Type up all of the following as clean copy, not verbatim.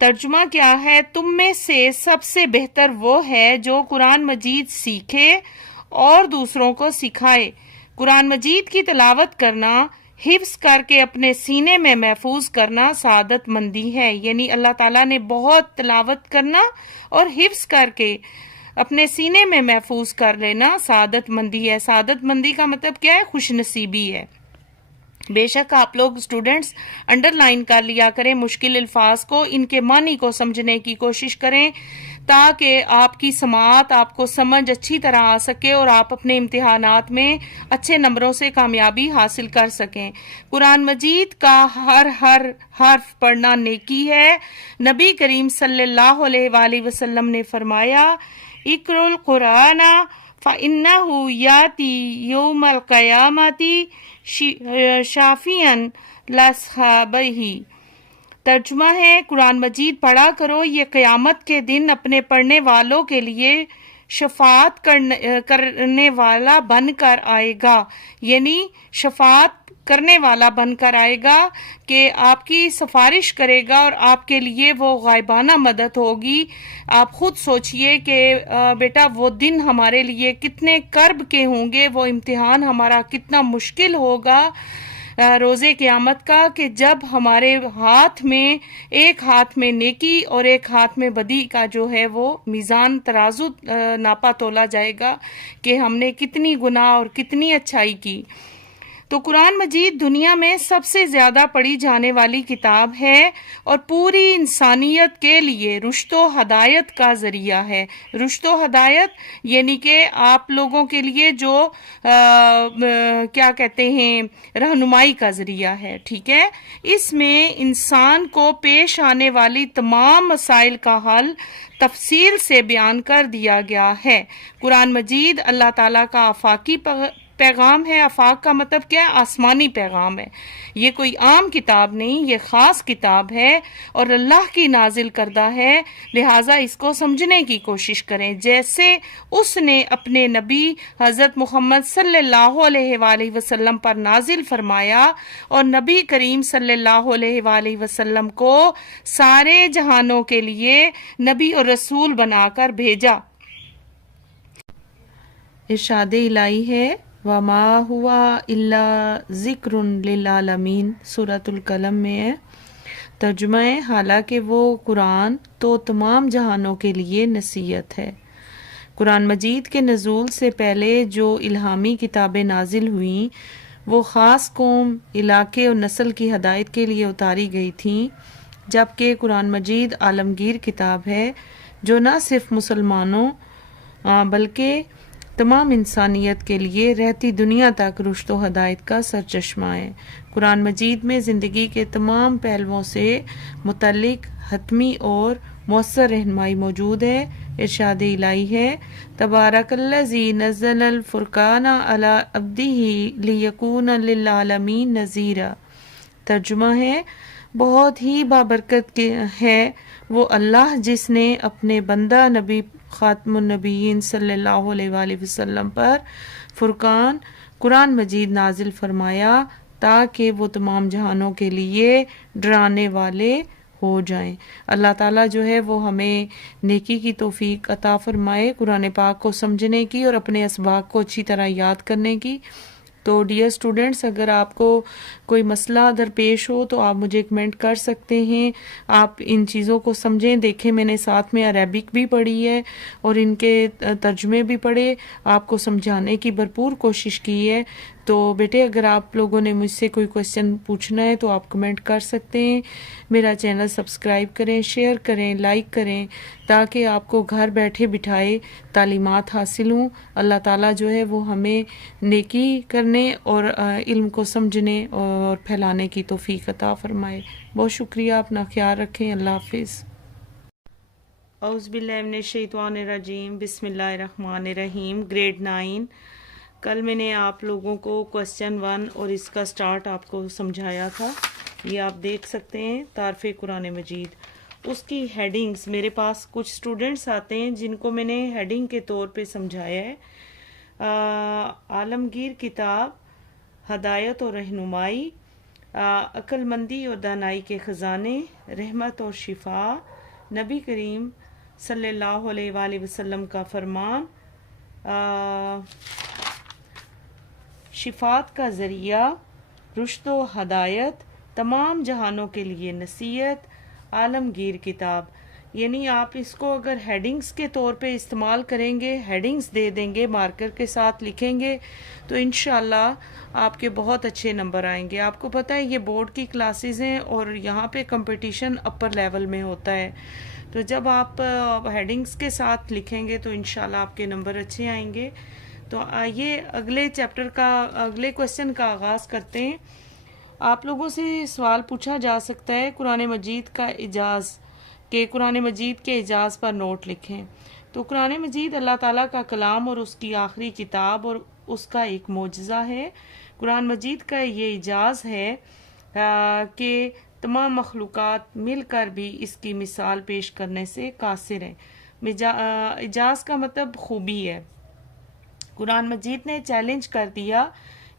ترجمہ کیا ہے؟ تم میں سے سب سے بہتر وہ ہے جو قرآن مجید سیکھے اور دوسروں کو سکھائے۔ قرآن مجید کی تلاوت کرنا، حفظ کر کے اپنے سینے میں محفوظ کرنا سعادت مندی ہے۔ یعنی اللہ تعالیٰ نے بہت تلاوت کرنا اور حفظ کر کے اپنے سینے میں محفوظ کر لینا سعادت مندی ہے۔ سعادت مندی کا مطلب کیا ہے؟ خوش نصیبی ہے۔ بے شک آپ لوگ اسٹوڈنٹس انڈر لائن کر لیا کریں مشکل الفاظ کو، ان کے معنی کو سمجھنے کی کوشش کریں تاکہ آپ کی سماعت، آپ کو سمجھ اچھی طرح آ سکے اور آپ اپنے امتحانات میں اچھے نمبروں سے کامیابی حاصل کر سکیں۔ قرآن مجید کا ہر حرف پڑھنا نیکی ہے۔ نبی کریم صلی اللہ علیہ وآلہ وسلم نے فرمایا، اقرؤ القرآن فإنہ یاتی یوم القیامۃ شافیاً لأصحابہ۔ ترجمہ ہے، قرآن مجید پڑھا کرو، یہ قیامت کے دن اپنے پڑھنے والوں کے لیے شفاعت کرنے والا بن کر آئے گا۔ یعنی شفاعت کرنے والا بن کر آئے گا کہ آپ کی سفارش کرے گا اور آپ کے لیے وہ غائبانہ مدد ہوگی۔ آپ خود سوچئے کہ بیٹا وہ دن ہمارے لیے کتنے کرب کے ہوں گے، وہ امتحان ہمارا کتنا مشکل ہوگا روزے قیامت کا، کہ جب ہمارے ہاتھ میں ایک ہاتھ میں نیکی اور ایک ہاتھ میں بدی کا جو ہے وہ میزان ترازو ناپا تولا جائے گا کہ ہم نے کتنی گناہ اور کتنی اچھائی کی۔ تو قرآن مجید دنیا میں سب سے زیادہ پڑھی جانے والی کتاب ہے اور پوری انسانیت کے لیے رشد و ہدایت کا ذریعہ ہے۔ رشد و ہدایت یعنی کہ آپ لوگوں کے لیے جو کیا کہتے ہیں، رہنمائی کا ذریعہ ہے، ٹھیک ہے۔ اس میں انسان کو پیش آنے والی تمام مسائل کا حل تفصیل سے بیان کر دیا گیا ہے۔ قرآن مجید اللہ تعالیٰ کا آفاقی پیغام ہے۔ آفاق کا مطلب کیا ہے؟ آسمانی پیغام ہے۔ یہ کوئی عام کتاب نہیں، یہ خاص کتاب ہے اور اللہ کی نازل کردہ ہے، لہٰذا اس کو سمجھنے کی کوشش کریں جیسے اس نے اپنے نبی حضرت محمد صلی اللہ علیہ وآلہ وسلم پر نازل فرمایا، اور نبی کریم صلی اللہ علیہ وآلہ وسلم کو سارے جہانوں کے لیے نبی اور رسول بنا کر بھیجا۔ ارشاد الہی ہے، وَمَا هُوَ إِلَّا ذِكْرٌ لِّلْعَالَمِينَ، سورۃ القلم میں ہے۔ ترجمہ ہے، حالانکہ وہ قرآن تو تمام جہانوں کے لیے نصیحت ہے۔ قرآن مجید کے نزول سے پہلے جو الہامی کتابیں نازل ہوئیں وہ خاص قوم، علاقے اور نسل کی ہدایت کے لیے اتاری گئی تھیں، جبکہ قرآن مجید عالمگیر کتاب ہے جو نہ صرف مسلمانوں بلکہ تمام انسانیت کے لیے رہتی دنیا تک رشد و ہدایت کا سرچشمہ ہے۔ قرآن مجید میں زندگی کے تمام پہلوؤں سے متعلق حتمی اور مؤثر رہنمائی موجود ہے۔ ارشاد الہی ہے، تبارک الذی نزل الفرقان علی عبدہ لیکون للعالمین نذیرا۔ ترجمہ ہے، بہت ہی بابرکت ہے وہ اللہ جس نے اپنے بندہ نبی خاتم النبیین صلی اللہ علیہ وآلہ وسلم پر فرقان قرآن مجید نازل فرمایا تاکہ وہ تمام جہانوں کے لیے ڈرانے والے ہو جائیں۔ اللہ تعالیٰ جو ہے وہ ہمیں نیکی کی توفیق عطا فرمائے، قرآن پاک کو سمجھنے کی اور اپنے اسباق کو اچھی طرح یاد کرنے کی۔ تو ڈیئر اسٹوڈنٹس، اگر آپ کو کوئی مسئلہ درپیش ہو تو آپ مجھے کمنٹ کر سکتے ہیں۔ آپ ان چیزوں کو سمجھیں، دیکھیں میں نے ساتھ میں عربک بھی پڑھی ہے اور ان کے ترجمے بھی پڑھے، آپ کو سمجھانے کی بھرپور کوشش کی ہے۔ تو بیٹے اگر آپ لوگوں نے مجھ سے کوئی کویسچن پوچھنا ہے تو آپ کمنٹ کر سکتے ہیں۔ میرا چینل سبسکرائب کریں، شیئر کریں، لائک کریں تاکہ آپ کو گھر بیٹھے بٹھائے تعلیمات حاصل ہوں۔ اللہ تعالیٰ جو ہے وہ ہمیں نیکی کرنے اور علم کو سمجھنے اور پھیلانے کی توفیق عطا فرمائے۔ بہت شکریہ، اپنا خیال رکھیں، اللہ حافظ۔ اعوذ باللہ من الشیطان الرجیم، بسم اللہ الرحمن الرحیم۔ گریڈ 9، کل میں نے آپ لوگوں کو کوسچن 1 اور اس کا سٹارٹ آپ کو سمجھایا تھا، یہ آپ دیکھ سکتے ہیں، تعارف قرآن مجید۔ اس کی ہیڈنگز میرے پاس کچھ سٹوڈنٹس آتے ہیں جن کو میں نے ہیڈنگ کے طور پہ سمجھایا ہے۔ عالمگیر کتاب، ہدایت اور رہنمائی، عقل مندی اور دانائی کے خزانے، رحمت اور شفا، نبی کریم صلی اللہ علیہ وآلہ وسلم کا فرمان، شفاعت کا ذریعہ، رشد و ہدایت، تمام جہانوں کے لیے نصیحت، عالمگیر کتاب۔ یعنی آپ اس کو اگر ہیڈنگز کے طور پہ استعمال کریں گے، ہیڈنگز دے دیں گے، مارکر کے ساتھ لکھیں گے، تو انشاءاللہ آپ کے بہت اچھے نمبر آئیں گے۔ آپ کو پتہ ہے یہ بورڈ کی کلاسز ہیں اور یہاں پہ کمپٹیشن اپر لیول میں ہوتا ہے، تو جب آپ ہیڈنگز کے ساتھ لکھیں گے تو انشاءاللہ آپ کے نمبر اچھے آئیں گے۔ تو آئیے اگلے چیپٹر کا، اگلے کویسچن کا آغاز کرتے ہیں۔ آپ لوگوں سے سوال پوچھا جا سکتا ہے قرآن مجید کا اعجاز، کہ قرآن مجید کے اعجاز پر نوٹ لکھیں۔ تو قرآن مجید اللہ تعالیٰ کا کلام اور اس کی آخری کتاب اور اس کا ایک معجزہ ہے۔ قرآن مجید کا یہ اعجاز ہے کہ تمام مخلوقات مل کر بھی اس کی مثال پیش کرنے سے قاصر ہیں۔ اعجاز کا مطلب خوبی ہے۔ قرآن مجید نے چیلنج کر دیا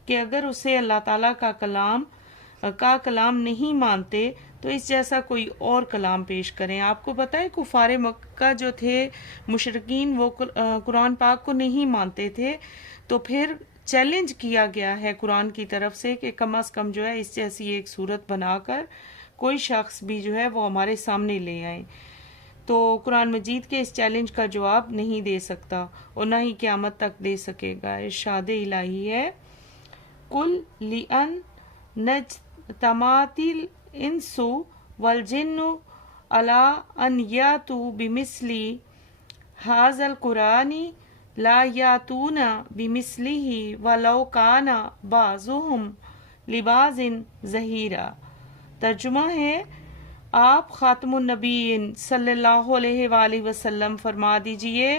کہ اگر اسے اللہ تعالیٰ کا کلام نہیں مانتے تو اس جیسا کوئی اور کلام پیش کریں۔ آپ کو پتہ ہے کفار مکہ جو تھے مشرکین، وہ قرآن پاک کو نہیں مانتے تھے، تو پھر چیلنج کیا گیا ہے قرآن کی طرف سے کہ کم از کم جو ہے اس جیسی ایک صورت بنا کر کوئی شخص بھی جو ہے وہ ہمارے سامنے لے آئے۔ تو قرآن مجید کے اس چیلنج کا جواب نہیں دے سکتا اور نہ ہی قیامت تک دے سکے گا۔ ارشاد الہی ہے، قُلْ لِأَنْ نَجْتَمَعَتِ الْإِنسُ وَالْجِنُّ عَلَىٰ أَنْ يَأْتُوا بِمِثْلِ هَٰذَا الْقُرْآنِ لَا يَأْتُونَ بِمِثْلِهِ وَلَوْ كَانَ بَعْضُهُمْ لِبَعْضٍ ظَهِيرًا۔ ترجمہ ہے، آپ خاتم النبیین صلی اللہ علیہ وآلہ وسلم فرما دیجئے،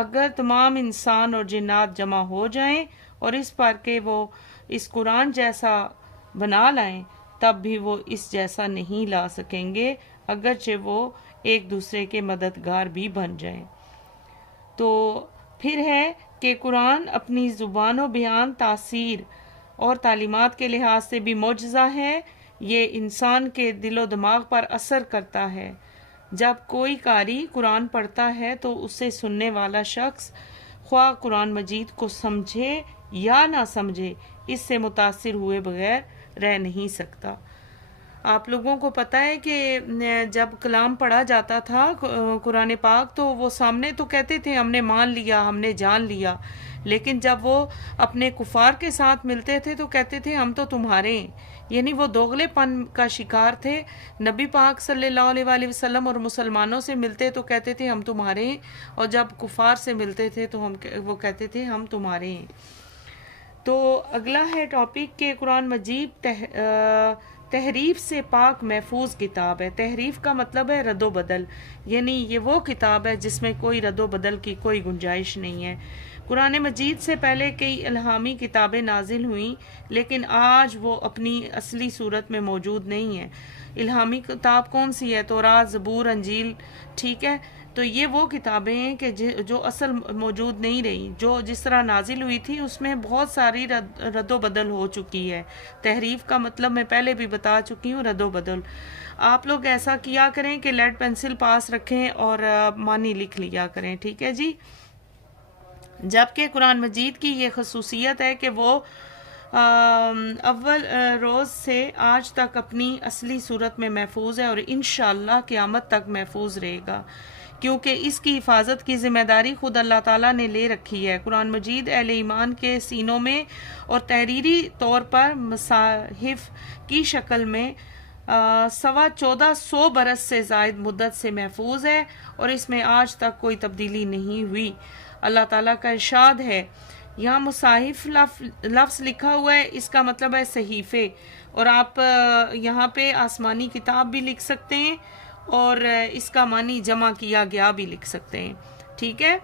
اگر تمام انسان اور جنات جمع ہو جائیں اور اس پر کہ وہ اس قرآن جیسا بنا لائیں، تب بھی وہ اس جیسا نہیں لا سکیں گے، اگرچہ وہ ایک دوسرے کے مددگار بھی بن جائیں۔ تو پھر ہے کہ قرآن اپنی زبان و بیان، تاثیر اور تعلیمات کے لحاظ سے بھی معجزہ ہے۔ یہ انسان کے دل و دماغ پر اثر کرتا ہے۔ جب کوئی قاری قرآن پڑھتا ہے تو اسے سننے والا شخص خواہ قرآن مجید کو سمجھے یا نہ سمجھے، اس سے متاثر ہوئے بغیر رہ نہیں سکتا۔ آپ لوگوں کو پتہ ہے کہ جب کلام پڑھا جاتا تھا قرآن پاک، تو وہ سامنے تو کہتے تھے ہم نے مان لیا، ہم نے جان لیا، لیکن جب وہ اپنے کفار کے ساتھ ملتے تھے تو کہتے تھے ہم تو تمہارے ہیں۔ یعنی وہ دوغلے پن کا شکار تھے۔ نبی پاک صلی اللہ علیہ وآلہ وسلم اور مسلمانوں سے ملتے تو کہتے تھے ہم تمہارے ہیں، اور جب کفار سے ملتے تھے تو وہ کہتے تھے ہم تمہارے ہیں۔ تو اگلا ہے ٹاپک کہ قرآن مجید تحریف سے پاک محفوظ کتاب ہے۔ تحریف کا مطلب ہے رد و بدل، یعنی یہ وہ کتاب ہے جس میں کوئی رد و بدل کی کوئی گنجائش نہیں ہے۔ قرآن مجید سے پہلے کئی الہامی کتابیں نازل ہوئیں، لیکن آج وہ اپنی اصلی صورت میں موجود نہیں ہیں۔ الہامی کتاب کون سی ہے؟ تورات، زبور، انجیل، ٹھیک ہے؟ تو یہ وہ کتابیں ہیں کہ جو اصل موجود نہیں رہی، جو جس طرح نازل ہوئی تھی اس میں بہت ساری رد و بدل ہو چکی ہے۔ تحریف کا مطلب میں پہلے بھی بتا چکی ہوں، رد و بدل۔ آپ لوگ ایسا کیا کریں کہ لیڈ پینسل پاس رکھیں اور معنی لکھ لیا کریں، ٹھیک ہے جی؟ جبکہ قرآن مجید کی یہ خصوصیت ہے کہ وہ اول روز سے آج تک اپنی اصلی صورت میں محفوظ ہے اور انشاءاللہ قیامت تک محفوظ رہے گا، کیونکہ اس کی حفاظت کی ذمہ داری خود اللہ تعالیٰ نے لے رکھی ہے۔ قرآن مجید اہل ایمان کے سینوں میں اور تحریری طور پر مصاحف کی شکل میں 1400 برس سے زائد مدت سے محفوظ ہے اور اس میں آج تک کوئی تبدیلی نہیں ہوئی۔ اللہ تعالیٰ کا ارشاد ہے، یہاں مصاحف لفظ لکھا ہوا ہے، اس کا مطلب ہے صحیفے، اور آپ یہاں پہ آسمانی کتاب بھی لکھ سکتے ہیں اور اس کا معنی جمع کیا گیا بھی لکھ سکتے ہیں، ٹھیک ہے؟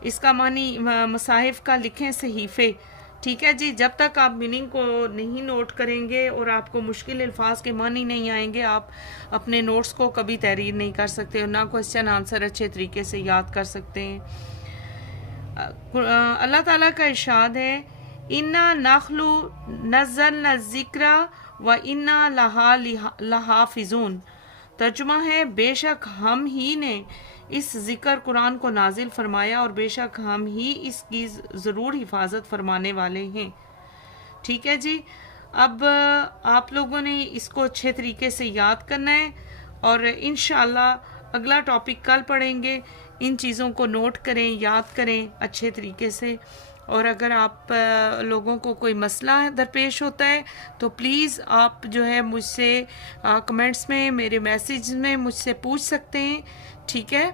اس کا معنی مصاحف کا لکھیں صحیفے، ٹھیک ہے جی؟ جب تک آپ میننگ کو نہیں نوٹ کریں گے اور آپ کو مشکل الفاظ کے معنی نہیں آئیں گے، آپ اپنے نوٹس کو کبھی تحریر نہیں کر سکتے اور نہ کوسچن آنسر اچھے طریقے سے یاد کر سکتے ہیں۔ اللہ تعالیٰ کا ارشاد ہے، اِنَّا نَخْلُ نَزَّلْنَا الذِّكْرَ وَإِنَّا لَحَافِظُونَ، ترجمہ ہے بے شک ہم ہی نے اس ذکر قرآن کو نازل فرمایا اور بے شک ہم ہی اس کی ضرور حفاظت فرمانے والے ہیں۔ ٹھیک ہے جی، اب آپ لوگوں نے اس کو اچھے طریقے سے یاد کرنا ہے اور انشاءاللہ اگلا ٹاپک کل پڑھیں گے۔ ان چیزوں کو نوٹ کریں، یاد کریں اچھے طریقے سے، اور اگر آپ لوگوں کو کوئی مسئلہ درپیش ہوتا ہے تو پلیز آپ جو ہے مجھ سے کمنٹس میں، میرے میسیج میں مجھ سے پوچھ سکتے ہیں، ٹھیک ہے؟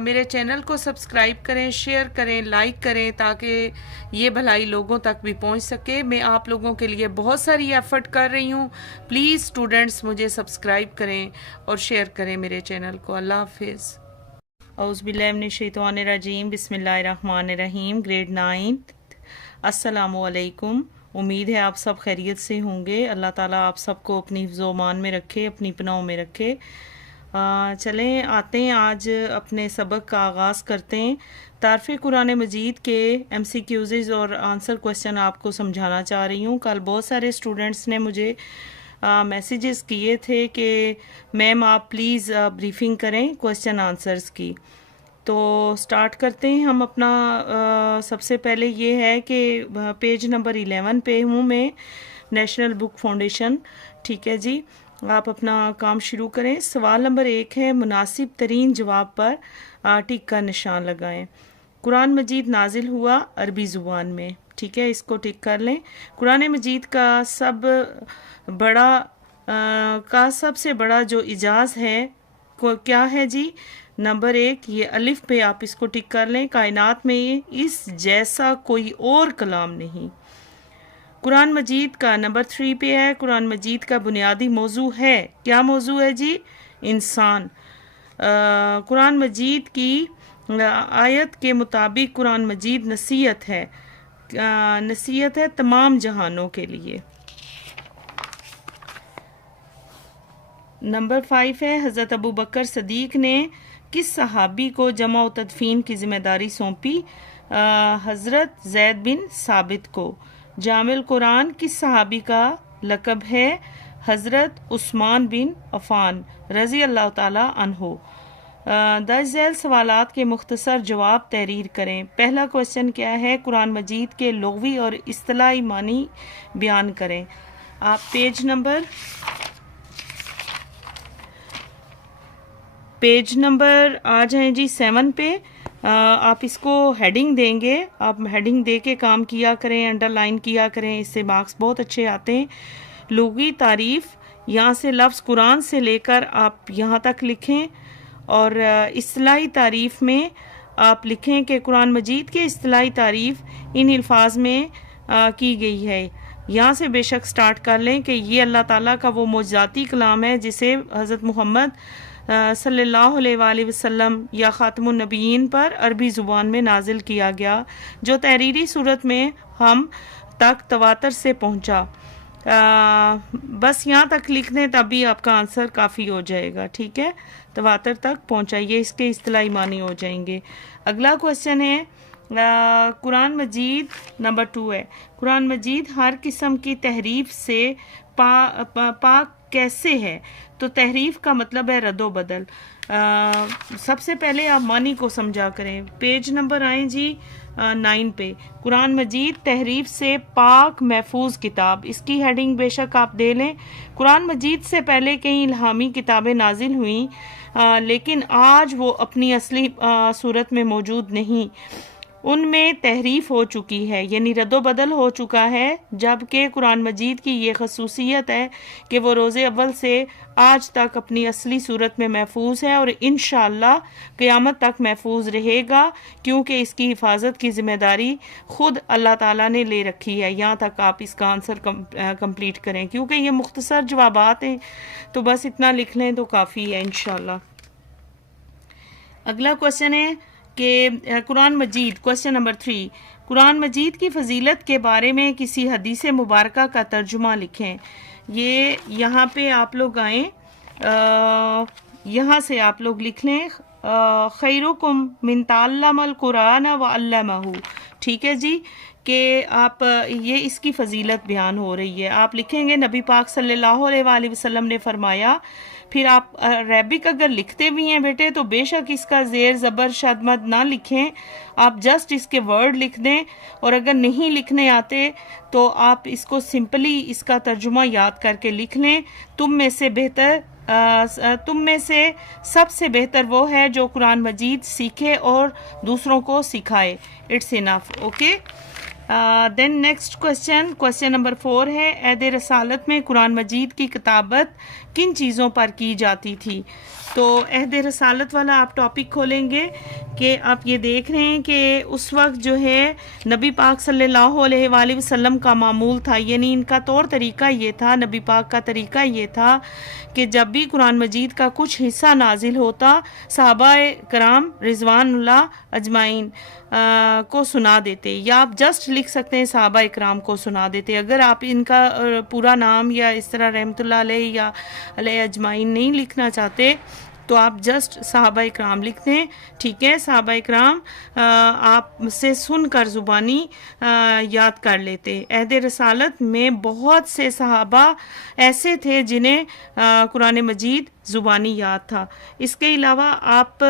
میرے چینل کو سبسکرائب کریں، شیئر کریں، لائک کریں تاکہ یہ بھلائی لوگوں تک بھی پہنچ سکے۔ میں آپ لوگوں کے لیے بہت ساری ایفرٹ کر رہی ہوں، پلیز اسٹوڈنٹس مجھے سبسکرائب کریں اور شیئر کریں میرے چینل کو۔ اللہ حافظ۔ اعوذ باللہ من الشیطان الرجیم، بسم اللہ الرحمن الرحیم، گریڈ 9۔ السلام علیکم، امید ہے آپ سب خیریت سے ہوں گے۔ اللہ تعالیٰ آپ سب کو اپنی حفظ و امان میں رکھے، اپنی پناہوں میں رکھے۔ چلیں آتے ہیں، آج اپنے سبق کا آغاز کرتے ہیں۔ تعارف قرآن مجید کے MCQs اور آنسر کوشچن آپ کو سمجھانا چاہ رہی ہوں۔ کل بہت سارے اسٹوڈنٹس نے مجھے میسیجز کیے تھے کہ میم آپ پلیز بریفنگ کریں کوشچن آنسرز کی۔ تو سٹارٹ کرتے ہیں ہم اپنا۔ سب سے پہلے یہ ہے کہ پیج نمبر 11 پہ ہوں میں، نیشنل بک فاؤنڈیشن، ٹھیک ہے جی؟ آپ اپنا کام شروع کریں۔ سوال نمبر 1 ہے، مناسب ترین جواب پر ٹک کا نشان لگائیں۔ قرآن مجید نازل ہوا عربی زبان میں، ٹھیک ہے، اس کو ٹک کر لیں۔ قرآن مجید کا سب سے بڑا جو اعجاز ہے کیا ہے جی؟ نمبر 1 یہ الف پہ آپ اس کو ٹک کر لیں، کائنات میں اس جیسا کوئی اور کلام نہیں۔ قرآن مجید کا نمبر 3 پہ ہے، قرآن مجید کا بنیادی موضوع ہے، کیا موضوع ہے جی؟ انسان۔ قرآن مجید کی آیت کے مطابق قرآن مجید نصیحت ہے تمام جہانوں کے لیے۔ نمبر 5 ہے، حضرت ابو بکر صدیق نے کس صحابی کو جمع و تدفین کی ذمہ داری سونپی؟ حضرت زید بن ثابت کو۔ جامع القرآن کس صحابی کا لقب ہے؟ حضرت عثمان بن عفان رضی اللہ تعالی عنہ۔ درج ذیل سوالات کے مختصر جواب تحریر کریں۔ پہلا کوشچن کیا ہے؟ قرآن مجید کے لغوی اور اصطلاحی معنی بیان کریں۔ آپ پیج نمبر آ جائیں جی 7 پہ۔ آپ اس کو ہیڈنگ دیں گے، آپ ہیڈنگ دے کے کام کیا کریں، انڈر لائن کیا کریں، اس سے مارکس بہت اچھے آتے ہیں۔ لغوی تعریف، یہاں سے لفظ قرآن سے لے کر آپ یہاں تک لکھیں، اور اصطلاحی تعریف میں آپ لکھیں کہ قرآن مجید کے اصطلاحی تعریف ان الفاظ میں کی گئی ہے۔ یہاں سے بے شک سٹارٹ کر لیں کہ یہ اللہ تعالیٰ کا وہ معجزاتی کلام ہے جسے حضرت محمد صلی اللہ علیہ وآلہ وسلم یا خاتم النبیین پر عربی زبان میں نازل کیا گیا، جو تحریری صورت میں ہم تک تواتر سے پہنچا۔ بس یہاں تک لکھ دیں تبھی آپ کا آنسر کافی ہو جائے گا، ٹھیک ہے؟ تواتر تک پہنچائیے، اس کے اصطلاحی معنی ہو جائیں گے۔ اگلا کوشچن ہے، قرآن مجید نمبر 2 ہے، قرآن مجید ہر قسم کی تحریف سے پاک کیسے ہے؟ تو تحریف کا مطلب ہے رد و بدل۔ سب سے پہلے آپ معنی کو سمجھا کریں۔ پیج نمبر آئیں جی 9 پہ، قرآن مجید تحریف سے پاک محفوظ کتاب، اس کی ہیڈنگ بے شک آپ دے لیں۔ قرآن مجید سے پہلے کئی الہامی کتابیں نازل ہوئیں، لیکن آج وہ اپنی اصلی صورت میں موجود نہیں، ان میں تحریف ہو چکی ہے، یعنی رد و بدل ہو چکا ہے، جبکہ قرآن مجید کی یہ خصوصیت ہے کہ وہ روز اول سے آج تک اپنی اصلی صورت میں محفوظ ہے، اور انشاءاللہ قیامت تک محفوظ رہے گا، کیونکہ اس کی حفاظت کی ذمہ داری خود اللہ تعالیٰ نے لے رکھی ہے۔ یہاں تک آپ اس کا آنسر کمپلیٹ کریں، کیونکہ یہ مختصر جوابات ہیں تو بس اتنا لکھ لیں تو کافی ہے انشاءاللہ۔ اگلا کوشچن ہے کہ قرآن مجید، کوشچن نمبر 3، قرآن مجید کی فضیلت کے بارے میں کسی حدیث مبارکہ کا ترجمہ لکھیں۔ یہ یہاں پہ آپ لوگ آئیں، یہاں سے آپ لوگ لکھ لیں، خیرکم من تعلم القرآن وعلمہ، ٹھیک ہے جی، کہ آپ یہ اس کی فضیلت بیان ہو رہی ہے. آپ لکھیں گے نبی پاک صلی اللہ علیہ وآلہ وسلم نے فرمایا. پھر آپ عربک اگر لکھتے بھی ہیں بیٹے تو بے شک اس کا زیر زبر شد مد نہ لکھیں، آپ جسٹ اس کے ورڈ لکھ دیں. اور اگر نہیں لکھنے آتے تو آپ اس کو سمپلی اس کا ترجمہ یاد کر کے لکھ لیں. تم میں سے سب سے بہتر وہ ہے جو قرآن مجید سیکھے اور دوسروں کو سکھائے. It's enough. Okay. Then next question number 4 ہے، عہد رسالت میں قرآن مجید کی کتابت کن چیزوں پر کی جاتی تھی؟ تو عہد رسالت والا آپ ٹاپک کھولیں گے کہ آپ یہ دیکھ رہے ہیں کہ اس وقت جو ہے نبی پاک صلی اللہ علیہ وآلہ وسلم کا معمول تھا، یعنی ان کا طور طریقہ یہ تھا، نبی پاک کا طریقہ یہ تھا کہ جب بھی قرآن مجید کا کچھ حصہ نازل ہوتا صحابہ کرام رضوان اللہ اجمعین کو سنا دیتے، یا آپ جسٹ لکھ سکتے ہیں صحابہ اکرام کو سنا دیتے. اگر آپ ان کا پورا نام یا اس طرح رحمۃ اللہ علیہ یا علیہ اجمعین نہیں لکھنا چاہتے تو آپ جسٹ صحابہ اکرام لکھ دیں. ٹھیک ہے، صحابہ اکرام آپ سے سن کر زبانی یاد کر لیتے. عہد رسالت میں بہت سے صحابہ ایسے تھے جنہیں قرآن مجید زبانی یاد تھا. اس کے علاوہ آپ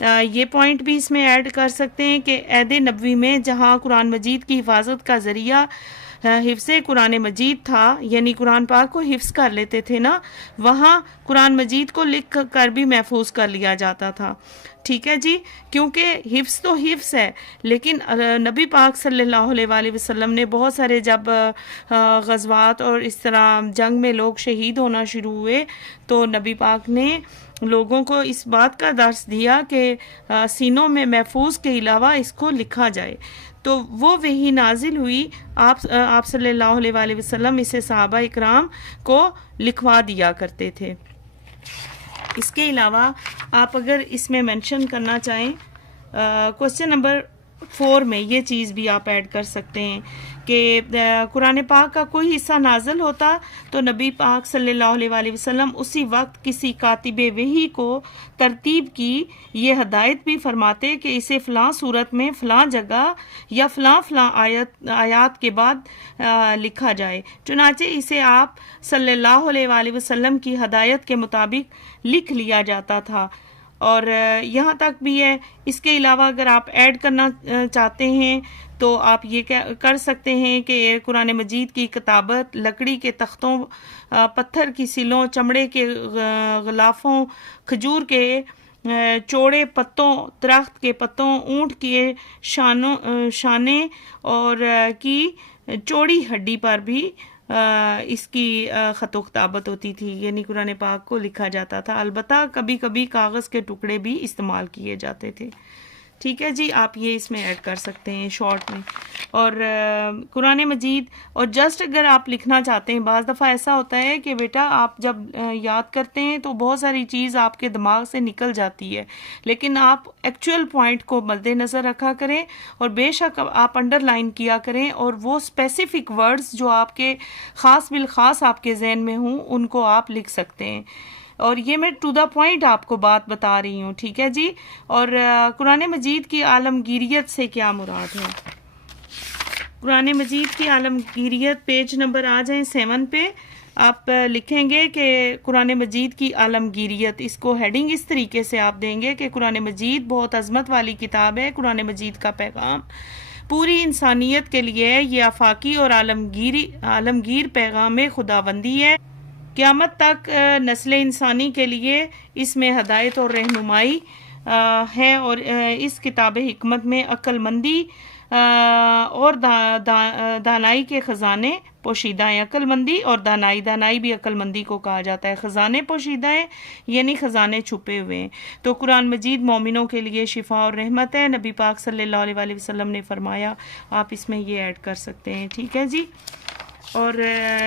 یہ پوائنٹ بھی اس میں ایڈ کر سکتے ہیں کہ عہد نبوی میں جہاں قرآن مجید کی حفاظت کا ذریعہ حفظ قرآن مجید تھا، یعنی قرآن پاک کو حفظ کر لیتے تھے نا، وہاں قرآن مجید کو لکھ کر بھی محفوظ کر لیا جاتا تھا. ٹھیک ہے جی، کیونکہ حفظ تو حفظ ہے، لیکن نبی پاک صلی اللہ علیہ وآلہ وسلم نے بہت سارے جب غزوات اور اس طرح جنگ میں لوگ شہید ہونا شروع ہوئے تو نبی پاک نے لوگوں کو اس بات کا درس دیا کہ سینوں میں محفوظ کے علاوہ اس کو لکھا جائے. تو وہ وحی نازل ہوئی، آپ صلی اللہ علیہ وآلہ وسلم اسے صحابہ اکرام کو لکھوا دیا کرتے تھے. اس کے علاوہ آپ اگر اس میں مینشن کرنا چاہیں کوشچن نمبر 4 میں یہ چیز بھی آپ ایڈ کر سکتے ہیں کہ قرآن پاک کا کوئی حصہ نازل ہوتا تو نبی پاک صلی اللہ علیہ وآلہ وسلم اسی وقت کسی کاتب وحی کو ترتیب کی یہ ہدایت بھی فرماتے کہ اسے فلاں صورت میں فلاں جگہ یا فلاں آیات کے بعد لکھا جائے. چنانچہ اسے آپ صلی اللہ علیہ وآلہ وسلم کی ہدایت کے مطابق لکھ لیا جاتا تھا. اور یہاں تک بھی ہے. اس کے علاوہ اگر آپ ایڈ کرنا چاہتے ہیں تو آپ یہ کر سکتے ہیں کہ قرآن مجید کی کتابت لکڑی کے تختوں، پتھر کی سلوں، چمڑے کے غلافوں، کھجور کے چوڑے پتوں، درخت کے پتوں، اونٹ کے شانے اور کی چوڑی ہڈی پر بھی اس کی خط و کتابت ہوتی تھی، یعنی قرآن پاک کو لکھا جاتا تھا. البتہ کبھی کبھی کاغذ کے ٹکڑے بھی استعمال کیے جاتے تھے. ٹھیک ہے جی، آپ یہ اس میں ایڈ کر سکتے ہیں شارٹ میں. اور قرآن مجید اور جسٹ اگر آپ لکھنا چاہتے ہیں، بعض دفعہ ایسا ہوتا ہے کہ بیٹا آپ جب یاد کرتے ہیں تو بہت ساری چیز آپ کے دماغ سے نکل جاتی ہے، لیکن آپ ایکچوئل پوائنٹ کو مد نظر رکھا کریں اور بے شک آپ انڈر لائن کیا کریں، اور وہ اسپیسیفک ورڈز جو آپ کے خاص بالخاص آپ کے ذہن میں ہوں ان کو آپ لکھ سکتے ہیں. اور یہ میں ٹو دا پوائنٹ آپ کو بات بتا رہی ہوں. ٹھیک ہے جی. اور قرآن مجید کی عالمگیریت سے کیا مراد ہے؟ قرآن مجید کی عالمگیریت پیج نمبر آ جائیں 7 پہ آپ لکھیں گے کہ قرآن مجید کی عالمگیریت، اس کو ہیڈنگ اس طریقے سے آپ دیں گے کہ قرآن مجید بہت عظمت والی کتاب ہے. قرآن مجید کا پیغام پوری انسانیت کے لیے یہ آفاقی اور عالمگیر پیغام خداوندی ہے. قیامت تک نسل انسانی کے لیے اس میں ہدایت اور رہنمائی ہے، اور اس کتاب حکمت میں عقل مندی اور دانائی کے خزانے پوشیدہ ہیں. عقل مندی اور دانائی بھی عقل مندی کو کہا جاتا ہے. خزانے پوشیدہ ہیں یعنی خزانے چھپے ہوئے ہیں. تو قرآن مجید مومنوں کے لیے شفا اور رحمت ہے. نبی پاک صلی اللہ علیہ وآلہ وسلم نے فرمایا. آپ اس میں یہ ایڈ کر سکتے ہیں. ٹھیک ہے جی. اور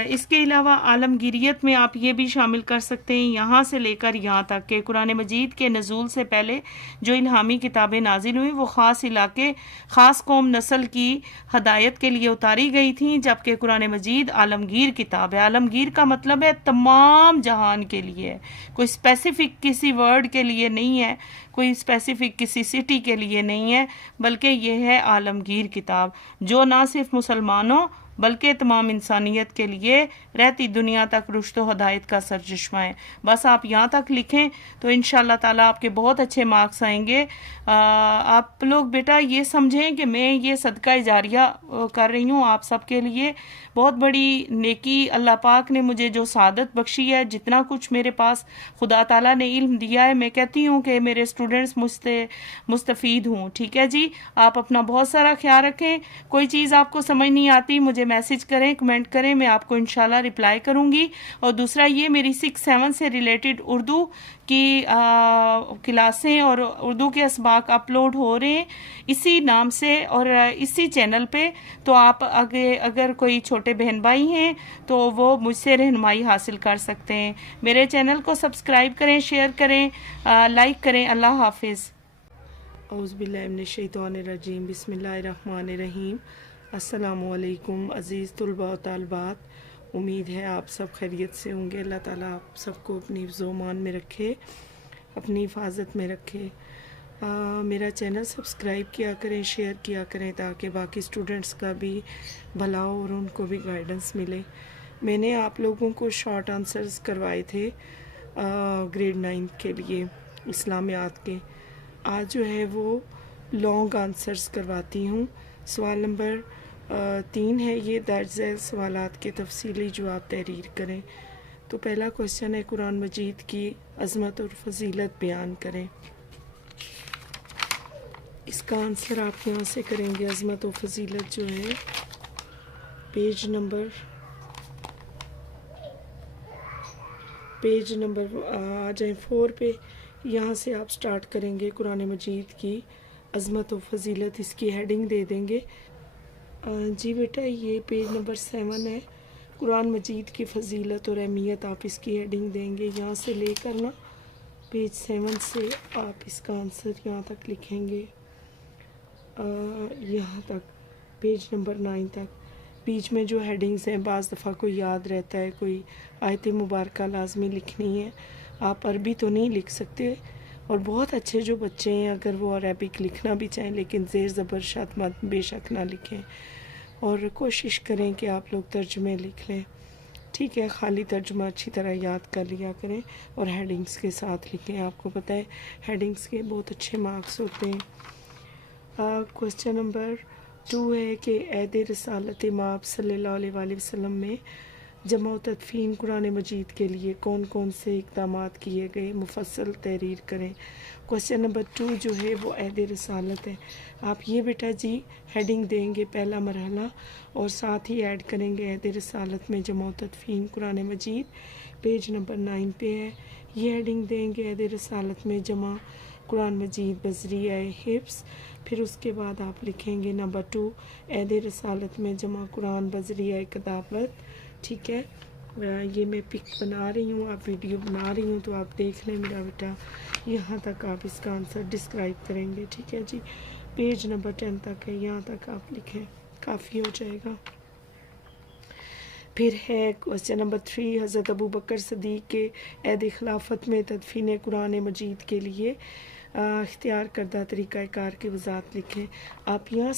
اس کے علاوہ عالمگیریت میں آپ یہ بھی شامل کر سکتے ہیں یہاں سے لے کر یہاں تک کہ قرآن مجید کے نزول سے پہلے جو الہامی کتابیں نازل ہوئیں وہ خاص علاقے، خاص قوم نسل کی ہدایت کے لیے اتاری گئی تھیں، جبکہ قرآن مجید عالمگیر کتاب ہے۔ عالمگیر کا مطلب ہے تمام جہان کے لیے ہے، کوئی اسپیسیفک کسی ورڈ کے لیے نہیں ہے، کوئی اسپیسیفک کسی سٹی کے لیے نہیں ہے، بلکہ یہ ہے عالمگیر کتاب جو نہ صرف مسلمانوں بلکہ تمام انسانیت کے لیے رہتی دنیا تک رشد و ہدایت کا سرچشمہ ہے۔ بس آپ یہاں تک لکھیں تو انشاءاللہ تعالیٰ آپ کے بہت اچھے مارکس آئیں گے۔ آپ لوگ بیٹا یہ سمجھیں کہ میں یہ صدقہ جاریہ کر رہی ہوں آپ سب کے لیے، بہت بڑی نیکی اللہ پاک نے مجھے جو سعادت بخشی ہے، جتنا کچھ میرے پاس خدا تعالیٰ نے علم دیا ہے، میں کہتی ہوں کہ میرے اسٹوڈنٹس مجھ سے مستفید ہوں۔ ٹھیک ہے جی، آپ اپنا بہت سارا خیال رکھیں، کوئی چیز آپ کو سمجھ نہیں آتی مجھے میسج کریں، کمنٹ کریں، میں آپ کو انشاءاللہ رپلائی کروں گی۔ اور دوسرا یہ میری 6-7 سے ریلیٹڈ اردو کی کلاسیں اور اردو کے اسباق اپلوڈ ہو رہے ہیں اسی نام سے اور اسی چینل پہ، تو آپ اگر کوئی چھوٹے بہن بھائی ہیں تو وہ مجھ سے رہنمائی حاصل کر سکتے ہیں۔ میرے چینل کو سبسکرائب کریں، شیئر کریں، لائک کریں۔ اللہ حافظ۔ اعوذ باللہ من الشیطان الرجیم، بسم اللہ الرحمن الرحیم۔ السلام علیکم عزیز طلباء و طالبات، امید ہے آپ سب خیریت سے ہوں گے۔ اللہ تعالیٰ آپ سب کو اپنی حفظ و امان میں رکھے، اپنی حفاظت میں رکھے۔ میرا چینل سبسکرائب کیا کریں، شیئر کیا کریں تاکہ باقی اسٹوڈنٹس کا بھی بھلا ہو اور ان کو بھی گائیڈنس ملے۔ میں نے آپ لوگوں کو شارٹ آنسرز کروائے تھے گریڈ 9 کے لیے اسلامیات کے، آج جو ہے وہ لانگ آنسرز کرواتی ہوں۔ سوال نمبر 3 ہے یہ، درج ذیل سوالات کے تفصیلی جواب تحریر کریں۔ تو پہلا کوشچن ہے قرآن مجید کی عظمت اور فضیلت بیان کریں۔ اس کا آنسر آپ یہاں سے کریں گے۔ عظمت و فضیلت جو ہے پیج نمبر آ جائیں 4 پہ، یہاں سے آپ سٹارٹ کریں گے قرآن مجید کی عظمت و فضیلت، اس کی ہیڈنگ دے دیں گے۔ جی بیٹا یہ پیج نمبر 7 ہے، قرآن مجید کی فضیلت اور اہمیت، آپ اس کی ہیڈنگ دیں گے یہاں سے لے کر نا، پیج 7 سے آپ اس کا آنسر یہاں تک لکھیں گے، یہاں تک پیج نمبر 9 تک۔ بیچ میں جو ہیڈنگز ہیں بعض دفعہ کوئی یاد رہتا ہے، کوئی آیت مبارکہ لازمی لکھنی ہے، آپ عربی تو نہیں لکھ سکتے، اور بہت اچھے جو بچے ہیں اگر وہ عربک لکھنا بھی چاہیں لیکن زیر زبر شت مت بے شک نہ لکھیں، اور کوشش کریں کہ آپ لوگ ترجمے لکھ لیں، ٹھیک ہے، خالی ترجمہ اچھی طرح یاد کر لیا کریں اور ہیڈنگز کے ساتھ لکھیں۔ آپ کو پتہ ہے ہیڈنگز کے بہت اچھے مارکس ہوتے ہیں۔ کوسچن نمبر 2 ہے کہ عہد رسالت مآب صلی اللہ علیہ وآلہ وسلم میں جمع و تدفین قرآن مجید کے لیے کون کون سے اقدامات کیے گئے، مفصل تحریر کریں۔ کوسچن نمبر 2 جو ہے وہ عہد رسالت ہے، آپ یہ بیٹا جی ہیڈنگ دیں گے پہلا مرحلہ، اور ساتھ ہی ایڈ کریں گے عہد رسالت میں جمع و تدفین قرآن مجید، پیج نمبر 9 پہ ہے، یہ ہیڈنگ دیں گے عہد رسالت میں جمع قرآن مجید بذریعہ حفظ، پھر اس کے بعد آپ لکھیں گے نمبر 2 عہد رسالت میں جمع قرآن بذریعہ کتابت، ٹھیک ہے۔ یہ میں پک بنا رہی ہوں، آپ ویڈیو بنا رہی ہوں تو آپ دیکھ لیں میرا بیٹا، یہاں تک آپ اس کا آنسر ڈسکرائب کریں گے، ٹھیک ہے جی، پیج نمبر 10 تک ہے، یہاں تک آپ لکھیں، کافی ہو جائے گا۔ پھر ہے کوسچن نمبر 3، حضرت ابو بکر صدیق کے عہد خلافت میں تدفین قرآن مجید کے لیے اختیار کردہ طریقہ کار کی وضاحت لکھیں۔ آپ یہاں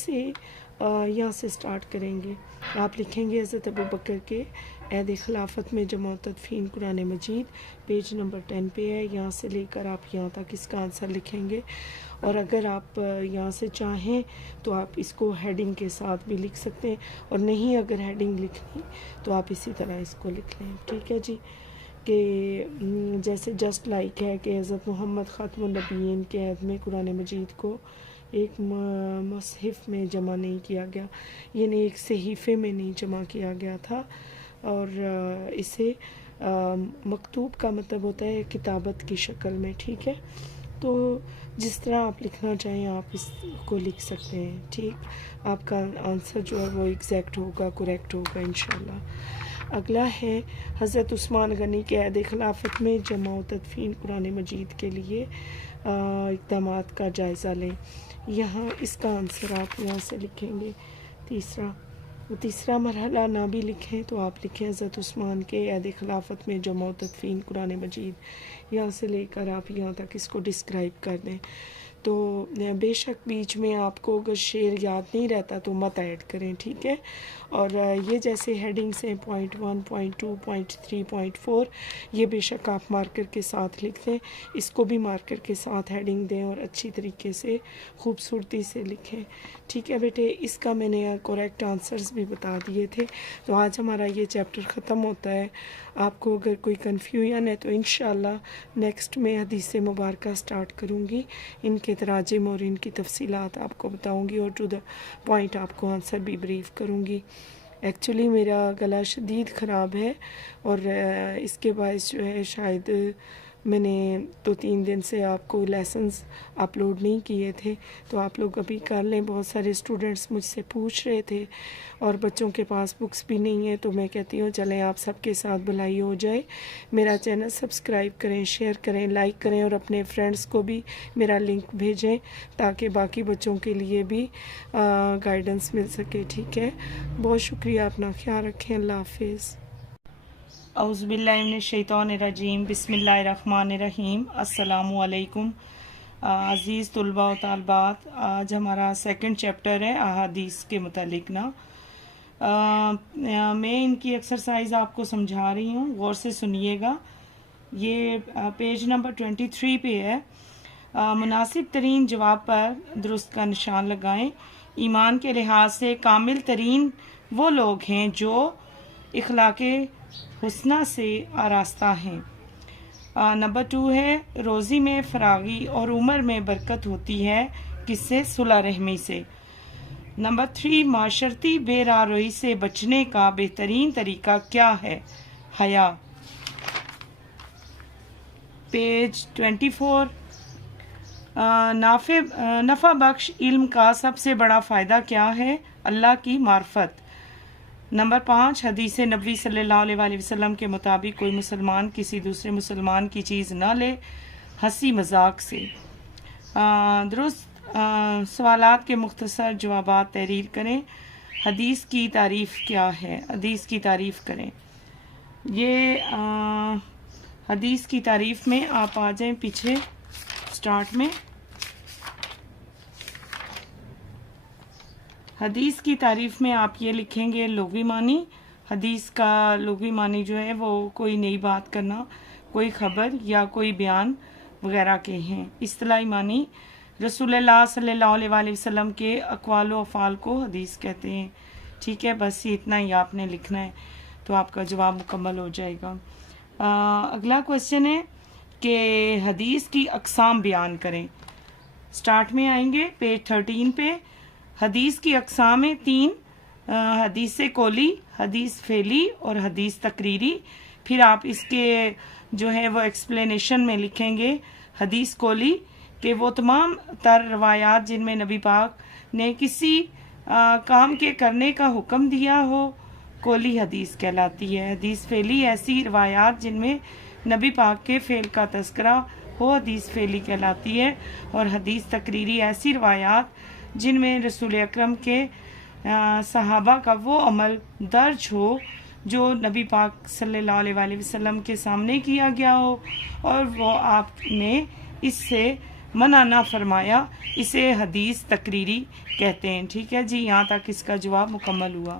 سے سٹارٹ کریں گے، آپ لکھیں گے حضرت ابو بکر کے عہد خلافت میں جمع و تدفین قرآن مجید، پیج نمبر 10 پہ ہے، یہاں سے لے کر آپ یہاں تک اس کا آنسر لکھیں گے، اور اگر آپ یہاں سے چاہیں تو آپ اس کو ہیڈنگ کے ساتھ بھی لکھ سکتے ہیں، اور نہیں اگر ہیڈنگ لکھنی تو آپ اسی طرح اس کو لکھ لیں، ٹھیک ہے جی، کہ جیسے جسٹ لائک ہے کہ حضرت محمد خاتم النبیین کے عہد میں قرآن مجید کو ایک مصحف میں جمع نہیں کیا گیا، یعنی ایک صحیفے میں نہیں جمع کیا گیا تھا، اور اسے مکتوب کا مطلب ہوتا ہے کتابت کی شکل میں، ٹھیک ہے۔ تو جس طرح آپ لکھنا چاہیں آپ اس کو لکھ سکتے ہیں، ٹھیک، آپ کا آنسر جو ہے وہ ایگزیکٹ ہوگا، کریکٹ ہوگا انشاءاللہ۔ اگلا ہے حضرت عثمان غنی کے عہد خلافت میں جمع و تدفین قرآن مجید کے لیے اقدامات کا جائزہ لیں۔ یہاں اس کا آنسر آپ یہاں سے لکھیں گے۔ تیسرا مرحلہ نہ بھی لکھیں تو آپ لکھیں حضرت عثمان کے عہد خلافت میں جمع و تدفین قرآن مجید، یہاں سے لے کر آپ یہاں تک اس کو ڈسکرائب کر دیں۔ تو بے شک بیچ میں آپ کو اگر شعر یاد نہیں رہتا تو مت ایڈ کریں، ٹھیک ہے۔ اور یہ جیسے ہیڈنگس ہیں پوائنٹ 1، پوائنٹ 2، پوائنٹ 3، پوائنٹ 4، یہ بے شک آپ مارکر کے ساتھ لکھ دیں، اس کو بھی مارکر کے ساتھ ہیڈنگ دیں اور اچھی طریقے سے خوبصورتی سے لکھیں، ٹھیک ہے بیٹے۔ اس کا میں نے کریکٹ آنسرز بھی بتا دیے تھے۔ تو آج ہمارا یہ چیپٹر ختم ہوتا ہے۔ آپ کو اگر کوئی کنفیوژن ہے تو انشاءاللہ نیکسٹ میں حدیث مبارکہ سٹارٹ کروں گی، ان کے تراجم اور ان کی تفصیلات آپ کو بتاؤں گی، اور ٹو دا پوائنٹ آپ کو آنسر بھی بریف کروں گی۔ ایکچولی میرا گلا شدید خراب ہے اور اس کے باعث جو ہے شاید میں نے 2-3 دن سے آپ کو لیسنز اپلوڈ نہیں کیے تھے، تو آپ لوگ ابھی کر لیں۔ بہت سارے اسٹوڈنٹس مجھ سے پوچھ رہے تھے اور بچوں کے پاس بکس بھی نہیں ہیں، تو میں کہتی ہوں چلیں آپ سب کے ساتھ بھلائی ہو جائے۔ میرا چینل سبسکرائب کریں، شیئر کریں، لائک کریں اور اپنے فرینڈس کو بھی میرا لنک بھیجیں تاکہ باقی بچوں کے لیے بھی گائیڈنس مل سکے، ٹھیک ہے۔ بہت شکریہ، اپنا خیال رکھیں، اللہ حافظ۔ اعوذ باللہ من الشیطان الرجیم، بسم اللہ الرحمن الرحیم۔ السلام علیکم عزیز طلباء و طالبات، آج ہمارا سیکنڈ چیپٹر ہے احادیث کے متعلق نا۔ میں ان کی ایکسرسائز آپ کو سمجھا رہی ہوں، غور سے سنیے گا۔ یہ پیج نمبر 23 پہ ہے۔ مناسب ترین جواب پر درست کا نشان لگائیں۔ ایمان کے لحاظ سے کامل ترین وہ لوگ ہیں جو اخلاق حسنہ سے آراستہ ہیں۔ نمبر 2 ہے روزی میں فراغی اور عمر میں برکت ہوتی ہے، کس سے؟ صلح رحمی سے۔ نمبر 3 معاشرتی بے راہ روی سے بچنے کا بہترین طریقہ کیا ہے؟ حیا۔ پیج 24 نفع بخش علم کا سب سے بڑا فائدہ کیا ہے؟ اللہ کی معرفت۔ نمبر 5 حدیث نبوی صلی اللہ علیہ وآلہ وسلم کے مطابق کوئی مسلمان کسی دوسرے مسلمان کی چیز نہ لے ہنسی مذاق سے۔ درست سوالات کے مختصر جوابات تحریر کریں۔ حدیث کی تعریف کیا ہے؟ حدیث کی تعریف کریں۔ یہ حدیث کی تعریف میں آپ آ جائیں پیچھے سٹارٹ میں۔ حدیث کی تعریف میں آپ یہ لکھیں گے لغوی معنی۔ حدیث کا لغوی معنی جو ہے وہ کوئی نئی بات کرنا، کوئی خبر یا کوئی بیان وغیرہ کے ہیں۔ اصطلاحی معنی رسول اللہ صلی اللہ علیہ وآلہ وسلم کے اقوال و افعال کو حدیث کہتے ہیں، ٹھیک ہے۔ بس یہ اتنا ہی آپ نے لکھنا ہے تو آپ کا جواب مکمل ہو جائے گا۔ اگلا کوشچن ہے کہ حدیث کی اقسام بیان کریں۔ سٹارٹ میں آئیں گے پیج 13 پہ۔ حدیث کی اقسام ہیں 3، حدیث قولی، حدیث فعلی اور حدیث تقریری۔ پھر آپ اس کے جو ہے وہ ایکسپلینیشن میں لکھیں گے حدیث قولی کہ وہ تمام تر روایات جن میں نبی پاک نے کسی کام کے کرنے کا حکم دیا ہو، قولی حدیث کہلاتی ہے۔ حدیث فعلی ایسی روایات جن میں نبی پاک کے فعل کا تذکرہ ہو، حدیث فعلی کہلاتی ہے۔ اور حدیث تقریری ایسی روایات جن میں رسول اکرم کے صحابہ کا وہ عمل درج ہو جو نبی پاک صلی اللہ علیہ وآلہ وسلم کے سامنے کیا گیا ہو اور وہ آپ نے اس سے منع نہ فرمایا، اسے حدیث تقریری کہتے ہیں، ٹھیک ہے جی۔ یہاں تک اس کا جواب مکمل ہوا۔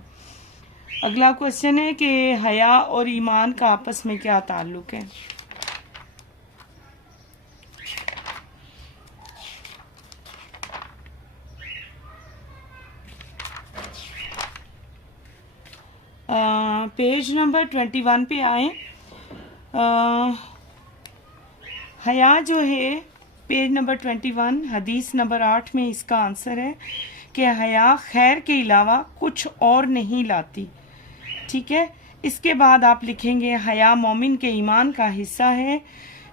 اگلا کوشچن ہے کہ حیا اور ایمان کا آپس میں کیا تعلق ہے؟ پیج نمبر 21 پہ آئیں۔ حیا جو ہے پیج نمبر 21 حدیث نمبر 8 میں اس کا آنسر ہے کہ حیا خیر کے علاوہ کچھ اور نہیں لاتی، ٹھیک ہے۔ اس کے بعد آپ لکھیں گے حیا مومن کے ایمان کا حصہ ہے۔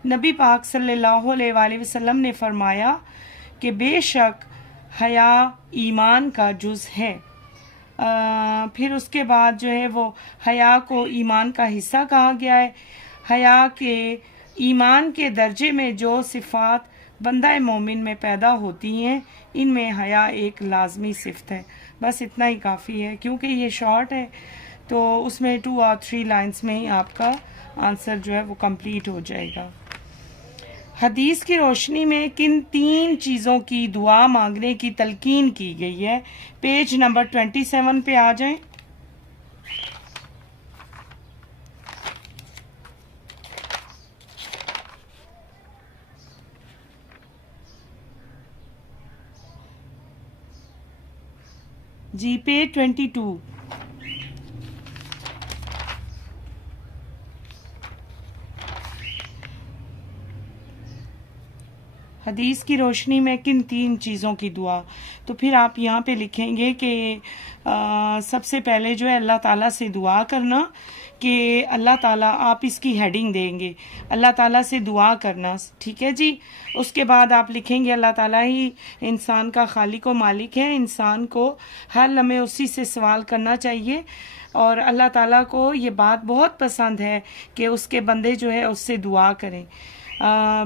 نبی پاک صلی اللہ علیہ وآلہ وسلم نے فرمایا کہ بے شک حیا ایمان کا جز ہے۔ پھر اس کے بعد جو ہے وہ حیا کو ایمان کا حصہ کہا گیا ہے۔ حیا کے ایمان کے درجے میں جو صفات بندہ مومن میں پیدا ہوتی ہیں ان میں حیا ایک لازمی صفت ہے۔ بس اتنا ہی کافی ہے، کیونکہ یہ شارٹ ہے تو اس میں 2 اور 3 لائنز میں ہی آپ کا آنسر جو ہے وہ کمپلیٹ ہو جائے گا۔ حدیث کی روشنی میں کن 3 چیزوں کی دعا مانگنے کی تلقین کی گئی ہے؟ پیج نمبر 27 پہ آ جائیں۔ جی پیج 22۔ حدیث کی روشنی میں کن 3 چیزوں کی دعا؟ تو پھر آپ یہاں پہ لکھیں گے کہ سب سے پہلے جو ہے اللہ تعالیٰ سے دعا کرنا کہ اللہ تعالیٰ، آپ اس کی ہیڈنگ دیں گے اللہ تعالیٰ سے دعا کرنا، ٹھیک ہے جی۔ اس کے بعد آپ لکھیں گے اللہ تعالیٰ ہی انسان کا خالق و مالک ہے، انسان کو ہر لمحے اسی سے سوال کرنا چاہیے، اور اللہ تعالیٰ کو یہ بات بہت پسند ہے کہ اس کے بندے جو ہے اس سے دعا کریں۔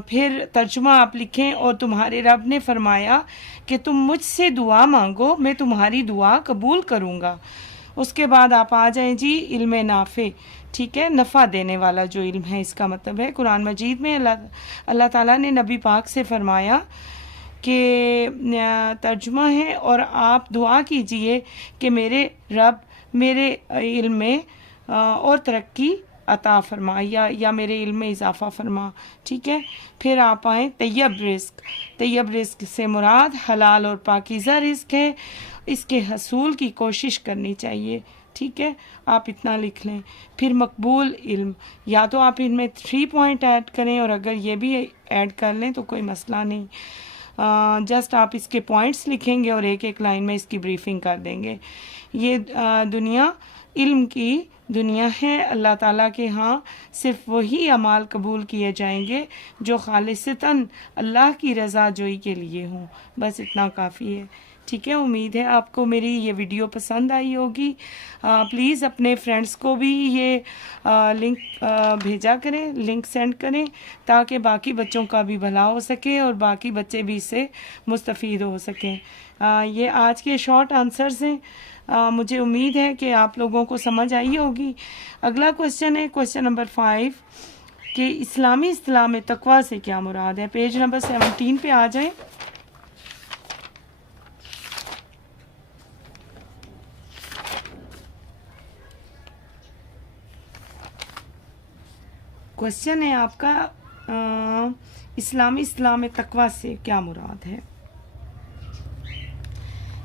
پھر ترجمہ آپ لکھیں، اور تمہارے رب نے فرمایا کہ تم مجھ سے دعا مانگو، میں تمہاری دعا قبول کروں گا۔ اس کے بعد آپ آ جائیں جی علم نافع، ٹھیک ہے، نفع دینے والا جو علم ہے، اس کا مطلب ہے قرآن مجید میں اللہ تعالیٰ نے نبی پاک سے فرمایا کہ ترجمہ ہے، اور آپ دعا کیجئے کہ میرے رب میرے علم میں اور ترقی عطا فرما، یا میرے علم میں اضافہ فرما، ٹھیک ہے۔ پھر آپ آئیں طیب رزق۔ طیب رزق سے مراد حلال اور پاکیزہ رزق ہے، اس کے حصول کی کوشش کرنی چاہیے، ٹھیک ہے، آپ اتنا لکھ لیں۔ پھر مقبول علم، یا تو آپ ان میں 3 پوائنٹ ایڈ کریں، اور اگر یہ بھی ایڈ کر لیں تو کوئی مسئلہ نہیں، جسٹ آپ اس کے پوائنٹس لکھیں گے اور ایک لائن میں اس کی بریفنگ کر دیں گے۔ یہ دنیا علم کی دنیا ہے، اللہ تعالیٰ کے ہاں صرف وہی اعمال قبول کیے جائیں گے جو خالصتاً اللہ کی رضا جوئی کے لیے ہوں۔ بس اتنا کافی ہے، ٹھیک ہے۔ امید ہے آپ کو میری یہ ویڈیو پسند آئی ہوگی۔ پلیز اپنے فرینڈس کو بھی یہ لنک بھیجا کریں، لنک سینڈ کریں، تاکہ باقی بچوں کا بھی بھلا ہو سکے اور باقی بچے بھی اس سے مستفید ہو سکیں۔ یہ آج کے شارٹ آنسرز ہیں، مجھے امید ہے کہ آپ لوگوں کو سمجھ آئی ہوگی۔ اگلا کوشچن ہے کوشچن نمبر 5 کہ اسلامی اصطلاح میں تقویٰ سے کیا مراد ہے؟ پیج نمبر 17 پہ آ جائیں۔ کوشچن ہے آپ کا اسلامی اصطلاح میں تقویٰ سے کیا مراد ہے؟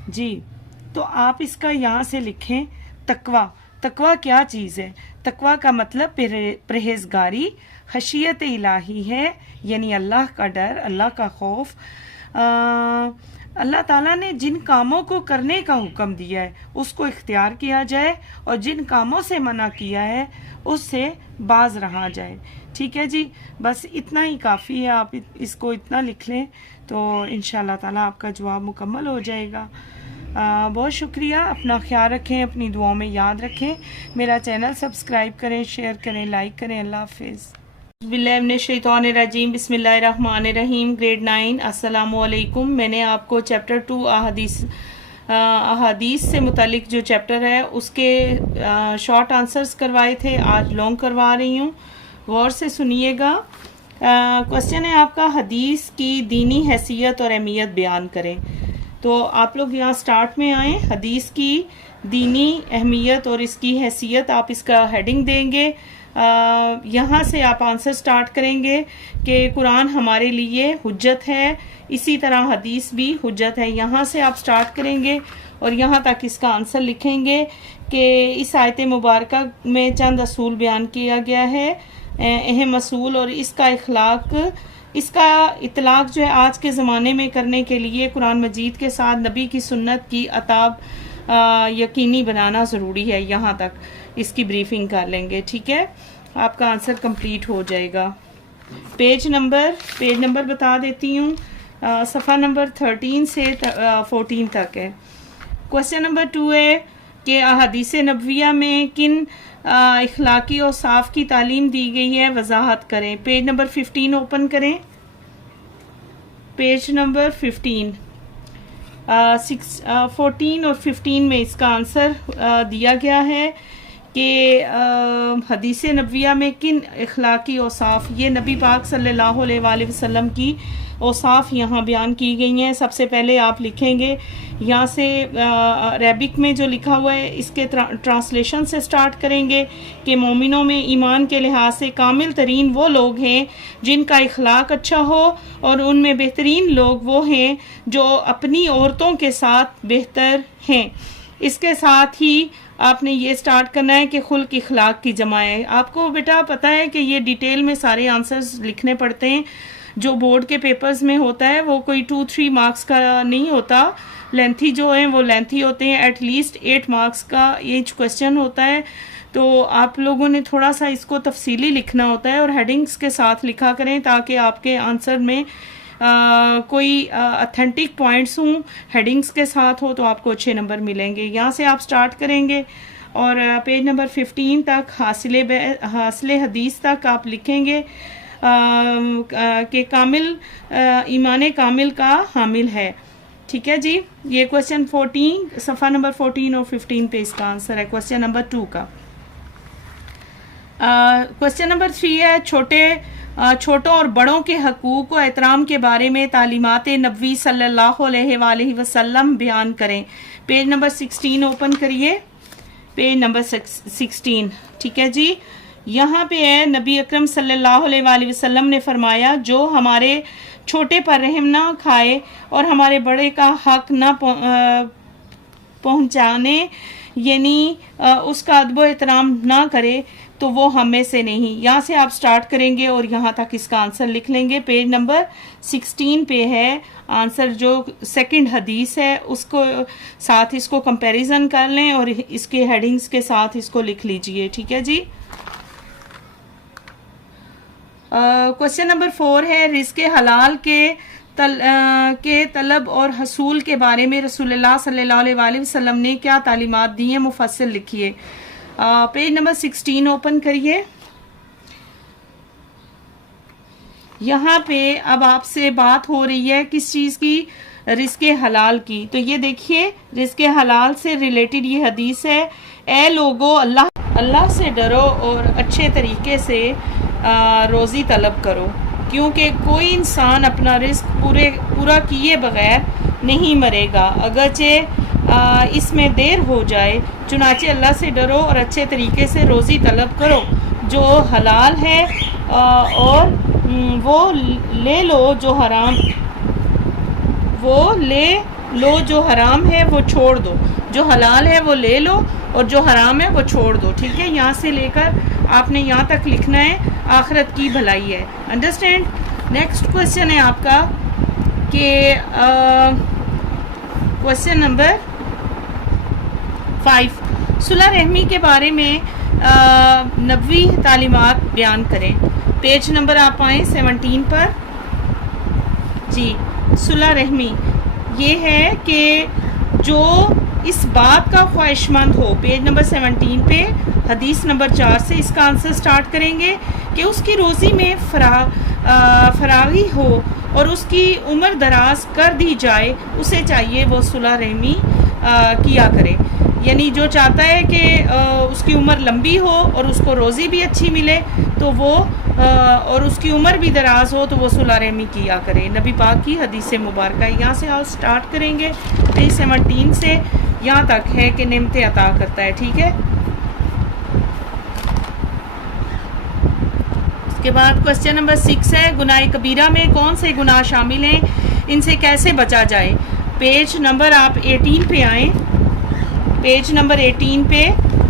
جی تو آپ اس کا یہاں سے لکھیں تقویٰ۔ تقویٰ کیا چیز ہے؟ تقویٰ کا مطلب پرہیزگاری، خشیت الہی ہے، یعنی اللہ کا ڈر، اللہ کا خوف۔ اللہ تعالیٰ نے جن کاموں کو کرنے کا حکم دیا ہے اس کو اختیار کیا جائے، اور جن کاموں سے منع کیا ہے اس سے باز رہا جائے، ٹھیک ہے جی۔ بس اتنا ہی کافی ہے، آپ اس کو اتنا لکھ لیں تو انشاءاللہ تعالیٰ آپ کا جواب مکمل ہو جائے گا۔ بہت شکریہ، اپنا خیال رکھیں، اپنی دعاؤں میں یاد رکھیں، میرا چینل سبسکرائب کریں، شیئر کریں، لائک کریں۔ اللہ حافظ۔ بسم اللہ من الشیطان الرجیم، بسم اللہ الرحمن الرحیم۔ گریڈ 9، السلام علیکم۔ میں نے آپ کو چیپٹر 2 احادیث سے متعلق جو چیپٹر ہے اس کے شارٹ آنسرز کروائے تھے، آج لانگ کروا رہی ہوں، غور سے سنیے گا۔ کوشچن ہے آپ کا، حدیث کی دینی حیثیت اور اہمیت بیان کریں۔ تو آپ لوگ یہاں سٹارٹ میں آئیں، حدیث کی دینی اہمیت اور اس کی حیثیت، آپ اس کا ہیڈنگ دیں گے، یہاں سے آپ آنسر سٹارٹ کریں گے کہ قرآن ہمارے لیے حجت ہے، اسی طرح حدیث بھی حجت ہے، یہاں سے آپ سٹارٹ کریں گے اور یہاں تک اس کا آنسر لکھیں گے کہ اس آیت مبارکہ میں چند اصول بیان کیا گیا ہے، اہم اصول، اور اس کا اطلاق جو ہے آج کے زمانے میں کرنے کے لیے قرآن مجید کے ساتھ نبی کی سنت کی اتباع یقینی بنانا ضروری ہے، یہاں تک اس کی بریفنگ کر لیں گے، ٹھیک ہے، آپ کا آنسر کمپلیٹ ہو جائے گا۔ پیج نمبر بتا دیتی ہوں صفحہ نمبر 13 سے 14 تک ہے. کوشچن نمبر 2 ہے کہ احادیث نبویہ میں کن اخلاقی اوصاف کی تعلیم دی گئی ہے، وضاحت کریں. پیج نمبر 15 اوپن کریں. پیج نمبر 15 14 اور 15 میں اس کا آنسر دیا گیا ہے کہ حدیث نبویہ میں کن اخلاقی اوصاف، یہ نبی پاک صلی اللہ علیہ وآلہ وسلم کی اوصاف یہاں بیان کی گئی ہیں. سب سے پہلے آپ لکھیں گے یہاں سے عربک میں جو لکھا ہوا ہے اس کے ٹرانسلیشن سے سٹارٹ کریں گے کہ مومنوں میں ایمان کے لحاظ سے کامل ترین وہ لوگ ہیں جن کا اخلاق اچھا ہو، اور ان میں بہترین لوگ وہ ہیں جو اپنی عورتوں کے ساتھ بہتر ہیں. اس کے ساتھ ہی آپ نے یہ سٹارٹ کرنا ہے کہ خلق اخلاق کی جمع ہے. آپ کو بیٹا پتہ ہے کہ یہ ڈیٹیل میں سارے آنسرز لکھنے پڑتے ہیں. جو بورڈ کے پیپرز میں ہوتا ہے وہ کوئی 2-3 مارکس کا نہیں ہوتا، لینتھی جو ہیں وہ لینتھی ہوتے ہیں. ایٹ لیسٹ 8 مارکس کا ایچ کوسچن ہوتا ہے. تو آپ لوگوں نے تھوڑا سا اس کو تفصیلی لکھنا ہوتا ہے اور ہیڈنگز کے ساتھ لکھا کریں تاکہ آپ کے آنسر میں کوئی اتھینٹک پوائنٹس ہوں، ہیڈنگز کے ساتھ ہو تو آپ کو اچھے نمبر ملیں گے. یہاں سے آپ سٹارٹ کریں گے اور پیج نمبر 15 تک حاصل حدیث تک آپ لکھیں گے کہ کامل ایمان کامل کا حامل ہے. ٹھیک ہے جی. یہ کوسچن 14 صفحہ نمبر 14 اور 15 پہ اس کا آنسر ہے کوسچن نمبر 2 کا. کوسچن نمبر 3 ہے چھوٹوں اور بڑوں کے حقوق و احترام کے بارے میں تعلیمات نبوی صلی اللہ علیہ وآلہ وسلم بیان کریں. پیج نمبر 16 اوپن کریے. Page number 16. ٹھیک ہے جی. یہاں پہ ہے نبی اکرم صلی اللہ علیہ وآلہ وسلم نے فرمایا جو ہمارے چھوٹے پر رحم نہ کھائے اور ہمارے بڑے کا حق نہ پہنچانے، یعنی اس کا ادب و احترام نہ کرے تو وہ ہم میں سے نہیں. یہاں سے آپ سٹارٹ کریں گے اور یہاں تک اس کا آنسر لکھ لیں گے. پیج نمبر 16 پہ ہے آنسر جو سیکنڈ حدیث ہے اس کو ساتھ اس کو کمپیریزن کر لیں اور اس کے ہیڈنگز کے ساتھ اس کو لکھ لیجئے. ٹھیک ہے جی. کوسچن نمبر 4 ہے رزق حلال کے طلب اور حصول کے بارے میں رسول اللہ صلی اللہ علیہ وآلہ وسلم نے کیا تعلیمات دی ہیں، مفصل لکھیے. پیج نمبر 16 اوپن کریے. یہاں پہ اب آپ سے بات ہو رہی ہے کس چیز کی، رزق حلال کی. تو یہ دیکھیے رزق حلال سے ریلیٹڈ یہ حدیث ہے. اے لوگو اللہ سے ڈرو اور اچھے طریقے سے روزی طلب کرو، کیونکہ کوئی انسان اپنا رزق پورا کیے بغیر نہیں مرے گا اگرچہ اس میں دیر ہو جائے. چنانچہ اللہ سے ڈرو اور اچھے طریقے سے روزی طلب کرو جو حلال ہے، اور وہ لے لو جو حرام ہے وہ چھوڑ دو. جو حلال ہے وہ لے لو اور جو حرام ہے وہ چھوڑ دو. ٹھیک ہے. یہاں سے لے کر آپ نے یہاں تک لکھنا ہے، آخرت کی بھلائی ہے. انڈرسٹینڈ. نیکسٹ کوسچن ہے آپ کا کہ کوسچن نمبر 5 صلح رحمی کے بارے میں نبوی تعلیمات بیان کریں. پیج نمبر آپ آئیں 17 پر. جی. صلح رحمی یہ ہے کہ جو اس بات کا خواہش مند ہو، پیج نمبر 17 پہ حدیث نمبر 4 سے اس کا آنسر سٹارٹ کریں گے کہ اس کی روزی میں فراغی ہو اور اس کی عمر دراز کر دی جائے، اسے چاہیے وہ صلح رحمی کیا کرے. یعنی جو چاہتا ہے کہ اس کی عمر لمبی ہو اور اس کو روزی بھی اچھی ملے تو وہ اور اس کی عمر بھی دراز ہو تو وہ صلح رحمی کیا کرے. نبی پاک کی حدیث مبارکہ. یہاں سے آپ سٹارٹ کریں گے پیج 17 سے یہاں تک ہے کہ نعمتیں عطا کرتا ہے. ٹھیک ہے. اس کے بعد کوسچن نمبر 6 ہے گناہ کبیرہ میں کون سے گناہ شامل ہیں، ان سے کیسے بچا جائے. پیج نمبر آپ 18 پہ آئیں. پیج نمبر 18 پہ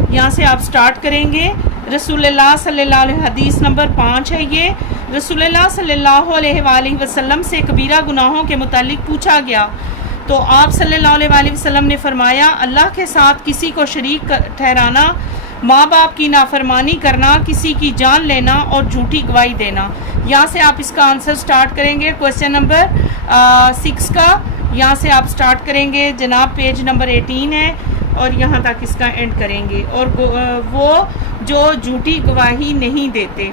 یہاں سے آپ سٹارٹ کریں گے. رسول اللہ صلی اللہ علیہ حدیث نمبر 5 ہے یہ. رسول اللہ صلی اللہ علیہ وآلہ وسلم سے کبیرہ گناہوں کے متعلق پوچھا گیا تو آپ صلی اللہ علیہ وآلہ وسلم نے فرمایا اللہ کے ساتھ کسی کو شریک ٹھہرانا، ماں باپ کی نافرمانی کرنا، کسی کی جان لینا اور جھوٹی گواہی دینا. یہاں سے آپ اس کا آنسر سٹارٹ کریں گے کویسچن نمبر 6 کا، یہاں سے آپ سٹارٹ کریں گے جناب، پیج نمبر 18 ہے اور یہاں تک اس کا اینڈ کریں گے، اور وہ جو جھوٹی گواہی نہیں دیتے،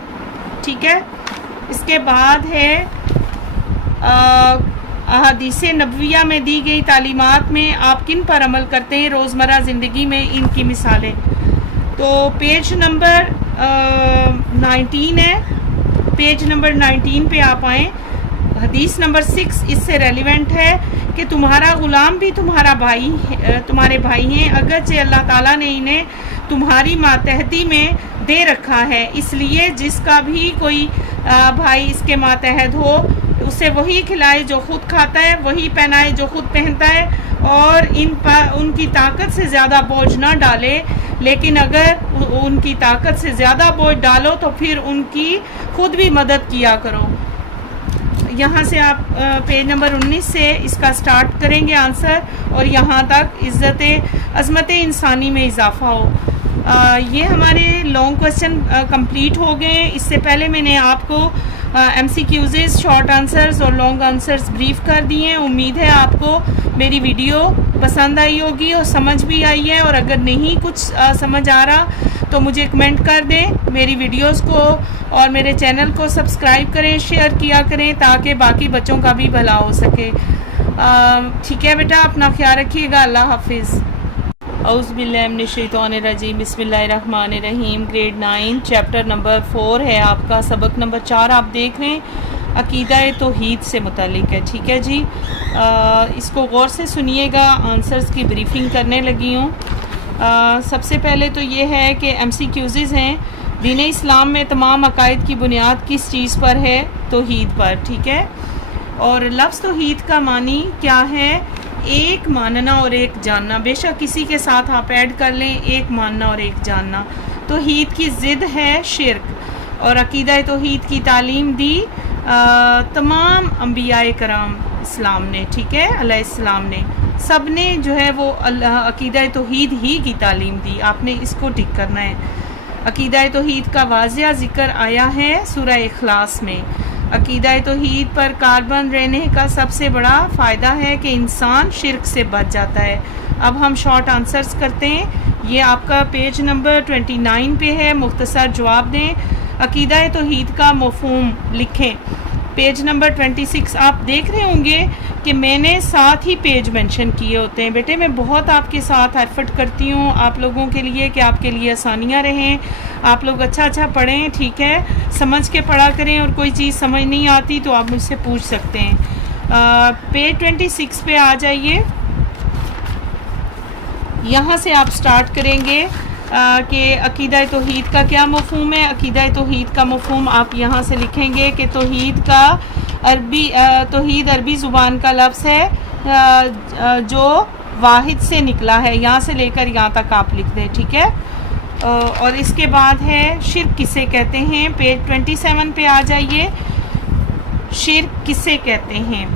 ٹھیک ہے۔ اس کے بعد ہے احادیث نبویہ میں دی گئی تعلیمات میں آپ کن پر عمل کرتے ہیں روزمرہ زندگی میں، ان کی مثالیں۔ تو پیج نمبر 19 ہے، پیج نمبر 19 پہ آپ آئیں۔ حدیث نمبر 6 اس سے ریلیونٹ ہے کہ تمہارا غلام بھی تمہارے بھائی ہیں، اگرچہ اللہ تعالیٰ نے انہیں تمہاری ماتحتی میں دے رکھا ہے، اس لیے جس کا بھی کوئی بھائی اس کے ماتحت ہو اسے وہی کھلائے جو خود کھاتا ہے، وہی پہنائے جو خود پہنتا ہے، اور ان کی طاقت سے زیادہ بوجھ نہ ڈالے، لیکن اگر ان کی طاقت سے زیادہ بوجھ ڈالو تو پھر ان کی خود بھی مدد کیا کرو۔ یہاں سے آپ پیج نمبر 19 سے اس کا سٹارٹ کریں گے آنسر، اور یہاں تک عظمت انسانی میں اضافہ ہو۔ یہ ہمارے لانگ کویسچن کمپلیٹ ہو گئے ہیں۔ اس سے پہلے میں نے آپ کو ایم سی کیوزز، شارٹ آنسرز اور لانگ آنسرز بریف کر دیے ہیں۔ امید ہے آپ کو میری ویڈیو پسند آئی ہوگی اور سمجھ بھی آئی ہے، اور اگر نہیں کچھ سمجھ آ رہا تو مجھے کمنٹ کر دیں۔ میری ویڈیوز کو اور میرے چینل کو سبسکرائب کریں، شیئر کیا کریں تاکہ باقی بچوں کا بھی بھلا ہو سکے۔ ٹھیک ہے بیٹا، اپنا خیال رکھیے گا، اللہ حافظ۔ اعوذ باللہ من الشیطان الرجیم، بسم اللہ الرحمن الرحیم۔ گریڈ 9 چیپٹر نمبر 4 ہے آپ کا، سبق نمبر 4 آپ دیکھ رہے ہیں، عقیدہ توحید سے متعلق ہے، ٹھیک ہے جی۔ اس کو غور سے سنیے گا، آنسرز کی بریفنگ کرنے لگی ہوں۔ سب سے پہلے تو یہ ہے کہ ایم سی کیوزز ہیں، دین اسلام میں تمام عقائد کی بنیاد کس چیز پر ہے؟ توحید پر، ٹھیک ہے۔ اور لفظ توحید کا معنی کیا ہے؟ ایک ماننا اور ایک جاننا، بے شک کسی کے ساتھ آپ ایڈ کر لیں، ایک ماننا اور ایک جاننا۔ توحید کی ضد ہے شرک، اور عقیدہ توحید کی تعلیم دی تمام انبیاء کرام اسلام نے، ٹھیک ہے، علیہ السلام نے، سب نے جو ہے وہ عقیدہ توحید ہی کی تعلیم دی، آپ نے اس کو ٹک کرنا ہے۔ عقیدہ توحید کا واضح ذکر آیا ہے سورہ اخلاص میں۔ عقیدہ توحید پر کاربن رہنے کا سب سے بڑا فائدہ ہے کہ انسان شرک سے بچ جاتا ہے۔ اب ہم شارٹ آنسرز کرتے ہیں، یہ آپ کا پیج نمبر 29 پہ ہے، مختصر جواب دیں۔ عقیدہ توحید کا مفہوم لکھیں۔ پیج نمبر 26 آپ دیکھ رہے ہوں گے کہ میں نے ساتھ ہی پیج مینشن کیے ہوتے ہیں۔ بیٹے میں بہت آپ کے ساتھ ایفرٹ کرتی ہوں آپ لوگوں کے لیے کہ آپ کے لیے آسانیاں رہیں، آپ لوگ اچھا پڑھیں، ٹھیک ہے، سمجھ کے پڑھا کریں، اور کوئی چیز سمجھ نہیں آتی تو آپ مجھ سے پوچھ سکتے ہیں۔ پیج 26 پہ آ جائیے، یہاں سے آپ سٹارٹ کریں گے کہ عقیدہ توحید کا کیا مفہوم ہے۔ عقیدہ توحید کا مفہوم آپ یہاں سے لکھیں گے کہ توحید عربی زبان کا لفظ ہے جو واحد سے نکلا ہے، یہاں سے لے کر یہاں تک آپ لکھ دیں، ٹھیک ہے۔ اور اس کے بعد ہے شرک کسے کہتے ہیں، پیج 27 پہ آ جائیے۔ شرک کسے کہتے ہیں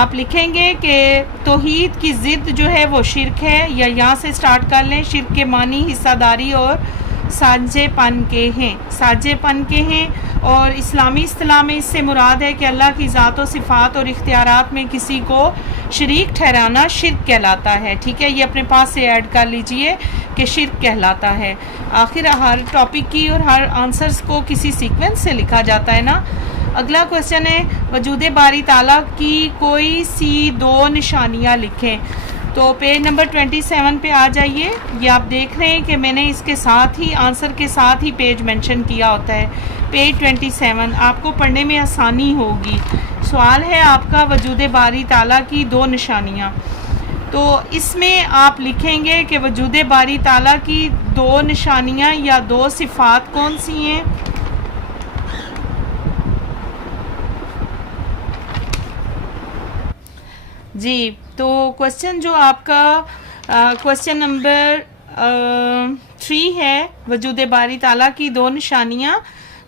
آپ لکھیں گے کہ توحید کی ضد جو ہے وہ شرک ہے، یا یہاں سے سٹارٹ کر لیں۔ شرک کے معنی حصہ داری اور ساجھے پن کے ہیں، اور اسلامی اصطلاح میں اس سے مراد ہے کہ اللہ کی ذات و صفات اور اختیارات میں کسی کو شریک ٹھہرانا شرک کہلاتا ہے، ٹھیک ہے، یہ اپنے پاس سے ایڈ کر لیجئے کہ شرک کہلاتا ہے۔ آخر ہر ٹاپک کی اور ہر آنسرز کو کسی سیکوینس سے لکھا جاتا ہے نا۔ اگلا کویسچن ہے وجود باری تعالیٰ کی کوئی سی 2 نشانیاں لکھیں۔ تو پیج نمبر 27 پہ آ جائیے، یہ آپ دیکھ رہے ہیں کہ میں نے اس کے ساتھ ہی آنسر کے ساتھ ہی پیج مینشن کیا ہوتا ہے۔ پیج 27 آپ کو پڑھنے میں آسانی ہوگی۔ سوال ہے آپ کا وجود باری تعالیٰ کی 2 نشانیاں، تو اس میں آپ لکھیں گے کہ وجود باری تعالیٰ کی 2 نشانیاں یا 2 صفات کون سی ہیں۔ جی تو کویسچن جو آپ کا کویسچن نمبر 3 ہے، وجود باری تعالیٰ کی 2 نشانیاں،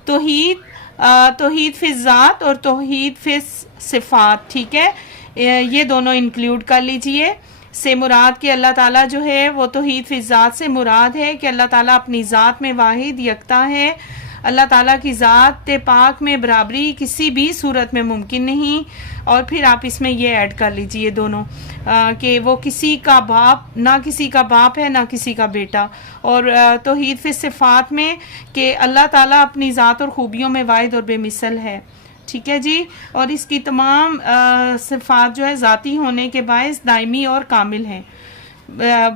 توحید فی الذات اور توحید فی صفات، ٹھیک ہے، یہ دونوں انکلیوڈ کر لیجئے۔ سے مراد کہ اللہ تعالیٰ جو ہے وہ توحید فی الذات سے مراد ہے کہ اللہ تعالیٰ اپنی ذات میں واحد یکتا ہے، اللہ تعالیٰ کی ذات پاک میں برابری کسی بھی صورت میں ممکن نہیں. اور پھر آپ اس میں یہ ایڈ کر لیجئے دونوں کہ وہ کسی کا باپ، نہ کسی کا باپ ہے نہ کسی کا بیٹا. اور توحید فی صفات میں کہ اللہ تعالیٰ اپنی ذات اور خوبیوں میں واحد اور بے مثل ہے. ٹھیک ہے جی. اور اس کی تمام صفات جو ہے ذاتی ہونے کے باعث دائمی اور کامل ہیں.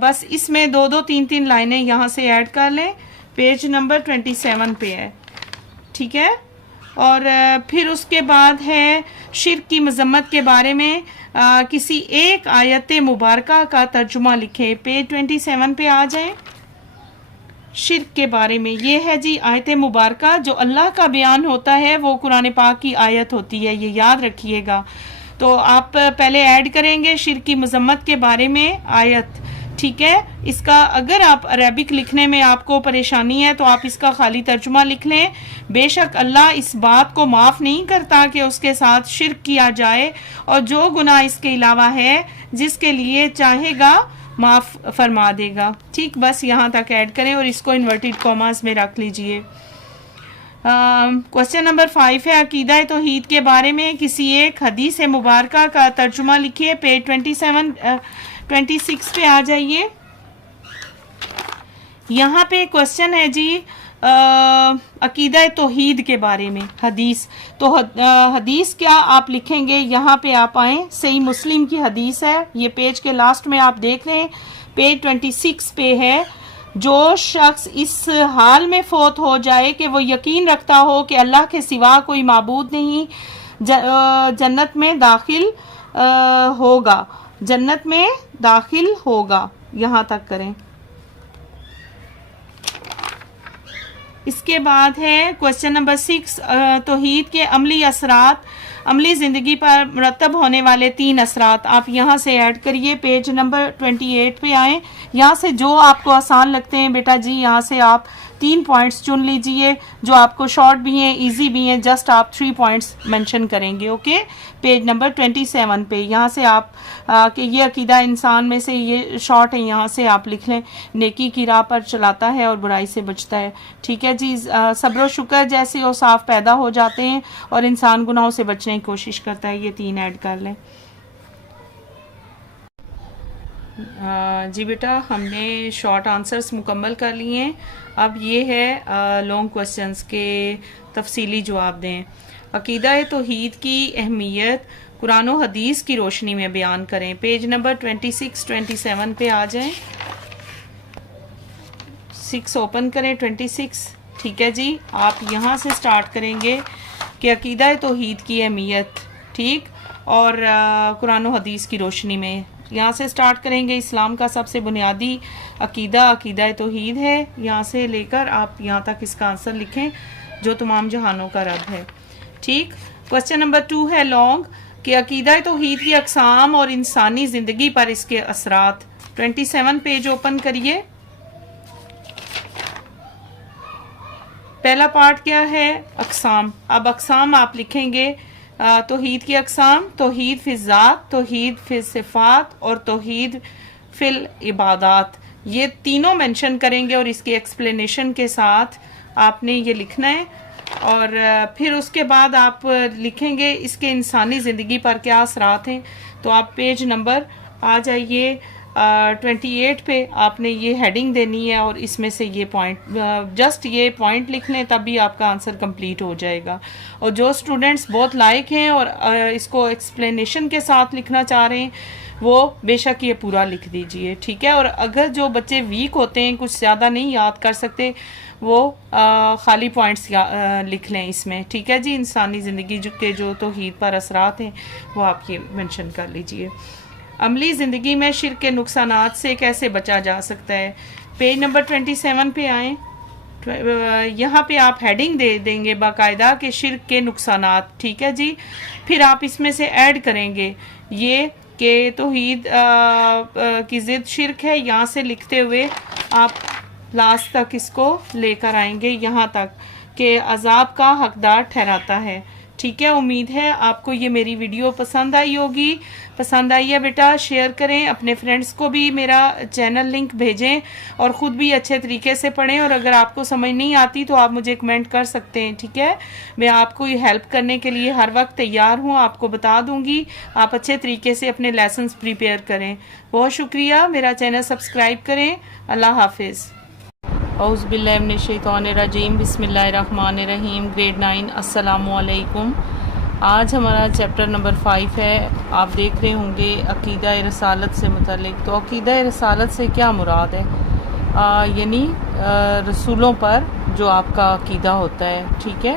بس اس میں 2-3 لائنیں یہاں سے ایڈ کر لیں. پیج نمبر 27 پہ ہے. ٹھیک ہے. اور پھر اس کے بعد ہے شرک کی مذمت کے بارے میں کسی ایک آیت مبارکہ کا ترجمہ لکھیں. پیج 27 پہ آ جائیں. شرک کے بارے میں یہ ہے جی آیت مبارکہ جو اللہ کا بیان ہوتا ہے وہ قرآن پاک کی آیت ہوتی ہے، یہ یاد رکھیے گا. تو آپ پہلے ایڈ کریں گے شرک کی مذمت کے بارے میں آیت. ٹھیک ہے. اس کا اگر آپ عربک لکھنے میں آپ کو پریشانی ہے تو آپ اس کا خالی ترجمہ لکھ لیں. بے شک اللہ اس بات کو معاف نہیں کرتا کہ اس کے ساتھ شرک کیا جائے، اور جو گناہ اس کے علاوہ ہے جس کے لیے چاہے گا معاف فرما دے گا. ٹھیک. بس یہاں تک ایڈ کریں اور اس کو انورٹڈ کاماز میں رکھ لیجئے. کوسچن نمبر 5 ہے عقیدہ توحید کے بارے میں کسی ایک حدیث مبارکہ کا ترجمہ لکھیے. پیج 26 پہ آ جائیے. یہاں پہ کوسچن ہے جی عقیدہ توحید کے بارے میں حدیث. تو حدیث کیا آپ لکھیں گے؟ یہاں پہ آپ آئیں. صحیح مسلم کی حدیث ہے، یہ پیج کے لاسٹ میں آپ دیکھ رہے ہیں. پیج 26 پہ ہے. جو شخص اس حال میں فوت ہو جائے کہ وہ یقین رکھتا ہو کہ اللہ کے سوا کوئی معبود نہیں، جنت میں داخل ہوگا. جنت میں داخل ہوگا. یہاں تک کریں. اس کے بعد ہے کوسچن نمبر 6 توحید کے عملی اثرات، عملی زندگی پر مرتب ہونے والے 3 اثرات. آپ یہاں سے ایڈ کریے. پیج نمبر 28 پہ آئیں. یہاں سے جو آپ کو آسان لگتے ہیں بیٹا جی یہاں سے آپ 3 پوائنٹس چن لیجئے جو آپ کو شارٹ بھی ہیں ایزی بھی ہیں. جسٹ آپ 3 پوائنٹس مینشن کریں گے. اوکے. پیج نمبر 27 پہ یہاں سے آپ کہ یہ عقیدہ انسان میں سے یہ شارٹ ہے، یہاں سے آپ لکھ لیں نیکی کی راہ پر چلاتا ہے اور برائی سے بچتا ہے. ٹھیک ہے جی. صبر و شکر جیسے اوصاف پیدا ہو جاتے ہیں اور انسان گناہوں سے بچنے کی کوشش کرتا ہے. یہ 3 ایڈ کر لیں. جی بیٹا ہم نے شارٹ آنسرز مکمل کر لیے ہیں. اب یہ ہے لانگ کوسچنز کے تفصیلی جواب دیں. عقیدہ توحید کی اہمیت قرآن و حدیث کی روشنی میں بیان کریں. پیج نمبر 27 پہ آ جائیں. 6 اوپن کریں. 26. ٹھیک ہے جی. آپ یہاں سے سٹارٹ کریں گے کہ عقیدہ توحید کی اہمیت. ٹھیک. اور قرآن و حدیث کی روشنی میں یہاں سے سٹارٹ کریں گے. اسلام کا سب سے بنیادی عقیدہ توحید ہے. یہاں سے لے کر آپ یہاں تک اس کا آنسر لکھیں جو تمام جہانوں کا رب ہے. ٹھیک. کوسچن نمبر 2 ہے لانگ کہ عقیدہ توحید کی اقسام اور انسانی زندگی پر اس کے اثرات. 27 پیج اوپن کریے. پہلا پارٹ کیا ہے؟ اقسام. اب اقسام آپ لکھیں گے توحید کی اقسام: توحید فی الذات، توحید فی صفات اور توحید فی العبادات. یہ تینوں مینشن کریں گے اور اس کی ایکسپلینیشن کے ساتھ آپ نے یہ لکھنا ہے. اور پھر اس کے بعد آپ لکھیں گے اس کے انسانی زندگی پر کیا اثرات ہیں. تو آپ پیج نمبر آ جائیے 28 پہ. آپ نے یہ ہیڈنگ دینی ہے اور اس میں سے یہ پوائنٹ جسٹ یہ پوائنٹ لکھ لیں تب بھی آپ کا آنسر کمپلیٹ ہو جائے گا. اور جو اسٹوڈنٹس بہت لائق ہیں اور اس کو ایکسپلینیشن کے ساتھ لکھنا چاہ رہے ہیں وہ بے شک یہ پورا لکھ دیجئے. ٹھیک ہے. اور اگر جو بچے ویک ہوتے ہیں کچھ زیادہ نہیں یاد کر سکتے وہ خالی پوائنٹس لکھ لیں اس میں. ٹھیک ہے جی. انسانی زندگی کے جو توحید پر اثرات ہیں وہ آپ یہ مینشن کر لیجئے. عملی زندگی میں شرک کے نقصانات سے کیسے بچا جا سکتا ہے. پیج نمبر 27 پہ آئیں. یہاں پہ آپ ہیڈنگ دے دیں گے باقاعدہ کہ شرک کے نقصانات. ٹھیک ہے جی. پھر آپ اس میں سے ایڈ کریں گے یہ کہ توحید کی ضد شرک ہے. یہاں سے لکھتے ہوئے آپ لاسٹ تک اس کو لے کر آئیں گے یہاں تک کہ عذاب کا حقدار ٹھہراتا ہے. ٹھیک ہے، امید ہے آپ کو یہ میری ویڈیو پسند آئی ہوگی. پسند آئی ہے بیٹا شیئر کریں، اپنے فرینڈس کو بھی میرا چینل لنک بھیجیں اور خود بھی اچھے طریقے سے پڑھیں. اور اگر آپ کو سمجھ نہیں آتی تو آپ مجھے کمنٹ کر سکتے ہیں. ٹھیک ہے، میں آپ کو یہ ہیلپ کرنے کے لیے ہر وقت تیار ہوں، آپ کو بتا دوں گی. آپ اچھے طریقے سے اپنے لیسنز پریپیئر کریں. بہت شکریہ، میرا چینل سبسکرائب کریں. اللہ حافظ. اعوذ باللہ من الشیطان الرجیم، بسم اللہ الرحمن الرحیم. گریڈ 9. السلام علیکم. آج ہمارا چیپٹر نمبر 5 ہے. آپ دیکھ رہے ہوں گے عقیدہ رسالت سے متعلق. تو عقیدہ رسالت سے کیا مراد ہے؟ یعنی رسولوں پر جو آپ کا عقیدہ ہوتا ہے. ٹھیک ہے،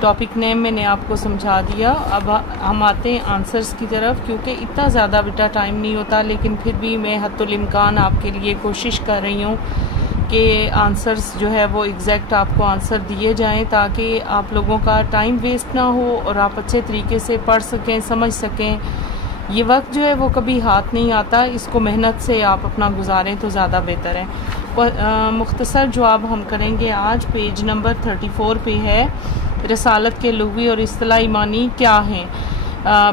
ٹاپک نیم میں نے آپ کو سمجھا دیا. اب ہم آتے ہیں آنسرز کی طرف، کیونکہ اتنا زیادہ بیٹا ٹائم نہیں ہوتا، لیکن پھر بھی میں حد الامکان آپ کے لیے کوشش کر رہی ہوں کہ آنسرز جو ہے وہ ایگزیکٹ آپ کو آنسر دیے جائیں، تاکہ آپ لوگوں کا ٹائم ویسٹ نہ ہو اور آپ اچھے طریقے سے پڑھ سکیں، سمجھ سکیں. یہ وقت جو ہے وہ کبھی ہاتھ نہیں آتا، اس کو محنت سے آپ اپنا گزاریں تو زیادہ بہتر ہے. مختصر جواب ہم کریں گے آج. پیج نمبر 34 پہ ہے، رسالت کے لغوی اور اصطلاحی معنی کیا ہیں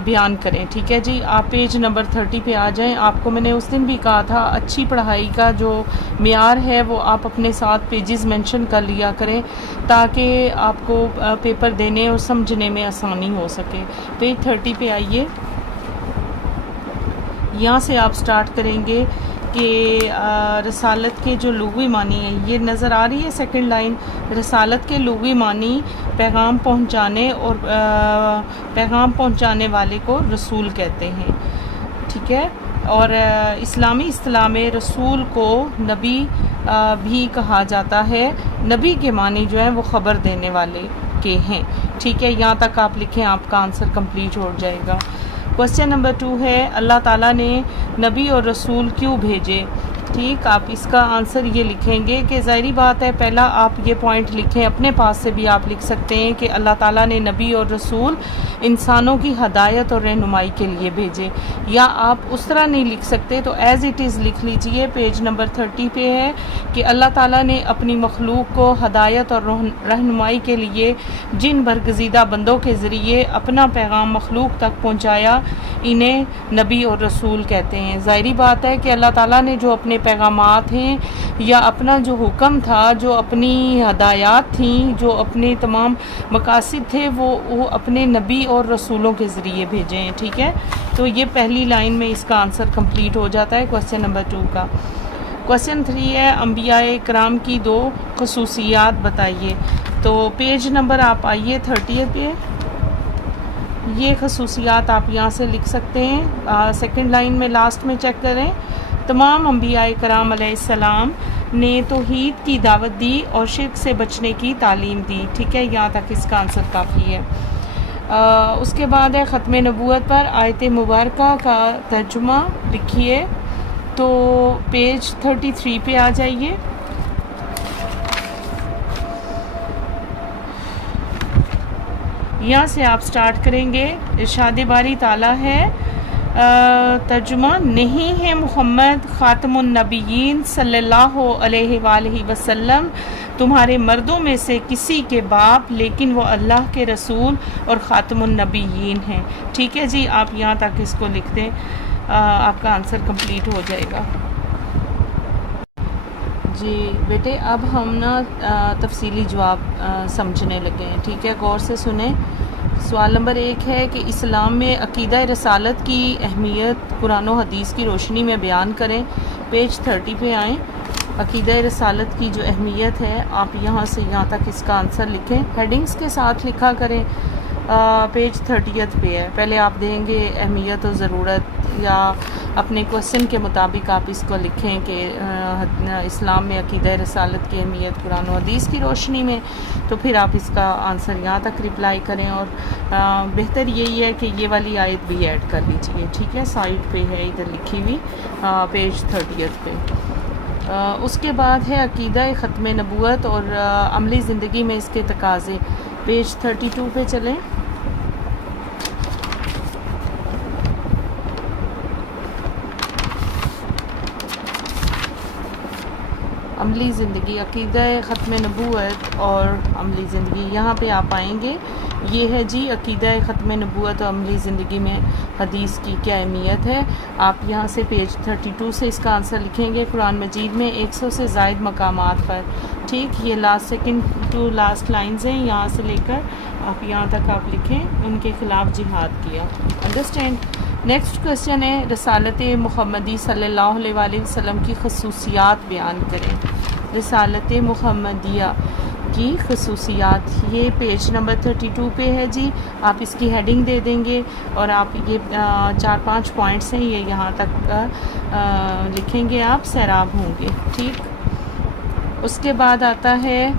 بیان کریں. ٹھیک ہے جی، آپ پیج نمبر 30 پہ آ جائیں. آپ کو میں نے اس دن بھی کہا تھا اچھی پڑھائی کا جو معیار ہے وہ آپ اپنے ساتھ پیجز مینشن کر لیا کریں، تاکہ آپ کو پیپر دینے اور سمجھنے میں آسانی ہو سکے. پیج 30 پہ آئیے. یہاں سے آپ سٹارٹ کریں گے کہ رسالت کے جو لغوی معنی ہیں، یہ نظر آ رہی ہے سیکنڈ لائن. رسالت کے لغوی معنی پیغام پہنچانے، اور پیغام پہنچانے والے کو رسول کہتے ہیں. ٹھیک ہے، اور اسلامی اصطلاح میں رسول کو نبی بھی کہا جاتا ہے. نبی کے معنی جو ہیں وہ خبر دینے والے کے ہیں. ٹھیک ہے، یہاں تک آپ لکھیں، آپ کا آنسر کمپلیٹ ہو جائے گا. کوسچن نمبر 2 ہے، اللہ تعالیٰ نے نبی اور رسول کیوں بھیجے؟ ٹھیک، آپ اس کا آنسر یہ لکھیں گے کہ ظاہری بات ہے، پہلا آپ یہ پوائنٹ لکھیں، اپنے پاس سے بھی آپ لکھ سکتے ہیں کہ اللہ تعالیٰ نے نبی اور رسول انسانوں کی ہدایت اور رہنمائی کے لیے بھیجے. یا آپ اس طرح نہیں لکھ سکتے تو ایز اٹ از لکھ لیجئے. پیج نمبر 30 پہ ہے کہ اللہ تعالیٰ نے اپنی مخلوق کو ہدایت اور رہنمائی کے لیے جن برگزیدہ بندوں کے ذریعے اپنا پیغام مخلوق تک پہنچایا، انہیں نبی اور رسول کہتے ہیں. ظاہری بات ہے کہ اللہ تعالیٰ نے جو اپنے پیغامات ہیں یا اپنا جو حکم تھا، جو اپنی ہدایات تھیں، جو اپنے تمام مقاصد تھے، وہ اپنے نبی اور رسولوں کے ذریعے بھیجے ہیں. ٹھیک ہے، تو یہ پہلی لائن میں اس کا آنسر کمپلیٹ ہو جاتا ہے کوسچن نمبر 2 کا. کوسچن 3 ہے، انبیاء کرام کی 2 خصوصیات بتائیے. تو پیج نمبر آپ آئیے 30 پہ. یہ خصوصیات آپ یہاں سے لکھ سکتے ہیں. سیکنڈ لائن میں لاسٹ میں چیک کریں. تمام انبیاء کرام علیہ السلام نے توحید کی دعوت دی اور شرک سے بچنے کی تعلیم دی. ٹھیک ہے، یہاں تک اس کا آنسر کافی ہے. اس کے بعد ہے ختم نبوت پر آیت مبارکہ کا ترجمہ لکھیے. تو پیج 33 پہ آ جائیے. یہاں سے آپ سٹارٹ کریں گے. ارشاد باری تعالیٰ ہے، ترجمہ، نہیں ہے محمد خاتم النبیین صلی اللہ علیہ وآلہ وسلم تمہارے مردوں میں سے کسی کے باپ، لیکن وہ اللہ کے رسول اور خاتم النبیین ہیں. ٹھیک ہے جی، آپ یہاں تک اس کو لکھ دیں، آپ کا آنسر کمپلیٹ ہو جائے گا. جی بیٹے، اب ہم نا تفصیلی جواب سمجھنے لگے ہیں. ٹھیک ہے، غور سے سنیں. سوال نمبر 1 ہے کہ اسلام میں عقیدہ رسالت کی اہمیت قرآن و حدیث کی روشنی میں بیان کریں. پیج 30 پہ آئیں. عقیدہ رسالت کی جو اہمیت ہے، آپ یہاں سے یہاں تک اس کا آنسر لکھیں. ہیڈنگز کے ساتھ لکھا کریں. پیج 30 پہ ہے. پہلے آپ دیں گے اہمیت و ضرورت، یا اپنے کوسچن کے مطابق آپ اس کو لکھیں کہ اسلام میں عقیدہ رسالت کی اہمیت قرآن و حدیث کی روشنی میں. تو پھر آپ اس کا آنسر یہاں تک رپلائی کریں. اور بہتر یہی ہے کہ یہ والی آیت بھی ایڈ کر لیجئے. ٹھیک ہے، سائٹ پہ ہے ادھر لکھی ہوئی، پیج 30 پہ. اس کے بعد ہے عقیدہ ختم نبوت اور عملی زندگی میں اس کے تقاضے. پیج 32 پہ چلیں. عملی زندگی، عقیدہ ختم نبوت اور عملی زندگی. یہاں پہ آپ آئیں گے یہ ہے جی عقیدہ ختم نبوت اور عملی زندگی میں حدیث کی کیا اہمیت ہے. آپ یہاں سے پیج 32 سے اس کا آنسر لکھیں گے. قرآن مجید میں 100 سے زائد مقامات پر. ٹھیک، یہ last second to last lines ہیں، یہاں سے لے کر آپ یہاں تک آپ لکھیں ان کے خلاف جہاد کیا. انڈرسٹینڈ. نیکسٹ کوشچن ہے رسالت محمدی صلی اللہ علیہ وآلہ وسلم کی خصوصیات بیان کریں. رسالت محمدیہ کی خصوصیات، یہ پیج نمبر 32 پہ ہے جی. آپ اس کی ہیڈنگ دے دیں گے اور آپ یہ 4-5 پوائنٹس ہیں، یہ یہاں تک لکھیں گے، آپ سیراب ہوں گے. ٹھیک. اس کے بعد آتا ہے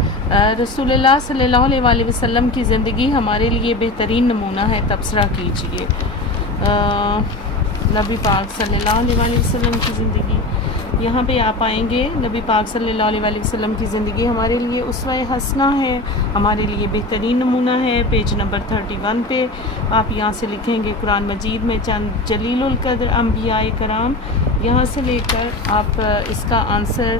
رسول اللہ صلی اللہ علیہ وآلہ وسلم کی زندگی ہمارے لیے بہترین نمونہ ہے، تبصرہ کیجیے. نبی پاک صلی اللہ علیہ وآلہ وسلم کی زندگی، یہاں پہ آپ آئیں گے. نبی پاک صلی اللہ علیہ وآلہ وسلم کی زندگی ہمارے لیے اسوہ حسنہ ہے، ہمارے لیے بہترین نمونہ ہے. پیج نمبر 31 پہ آپ یہاں سے لکھیں گے قرآن مجید میں چند جلیل القدر انبیاء کرام، یہاں سے لے کر آپ اس کا آنسر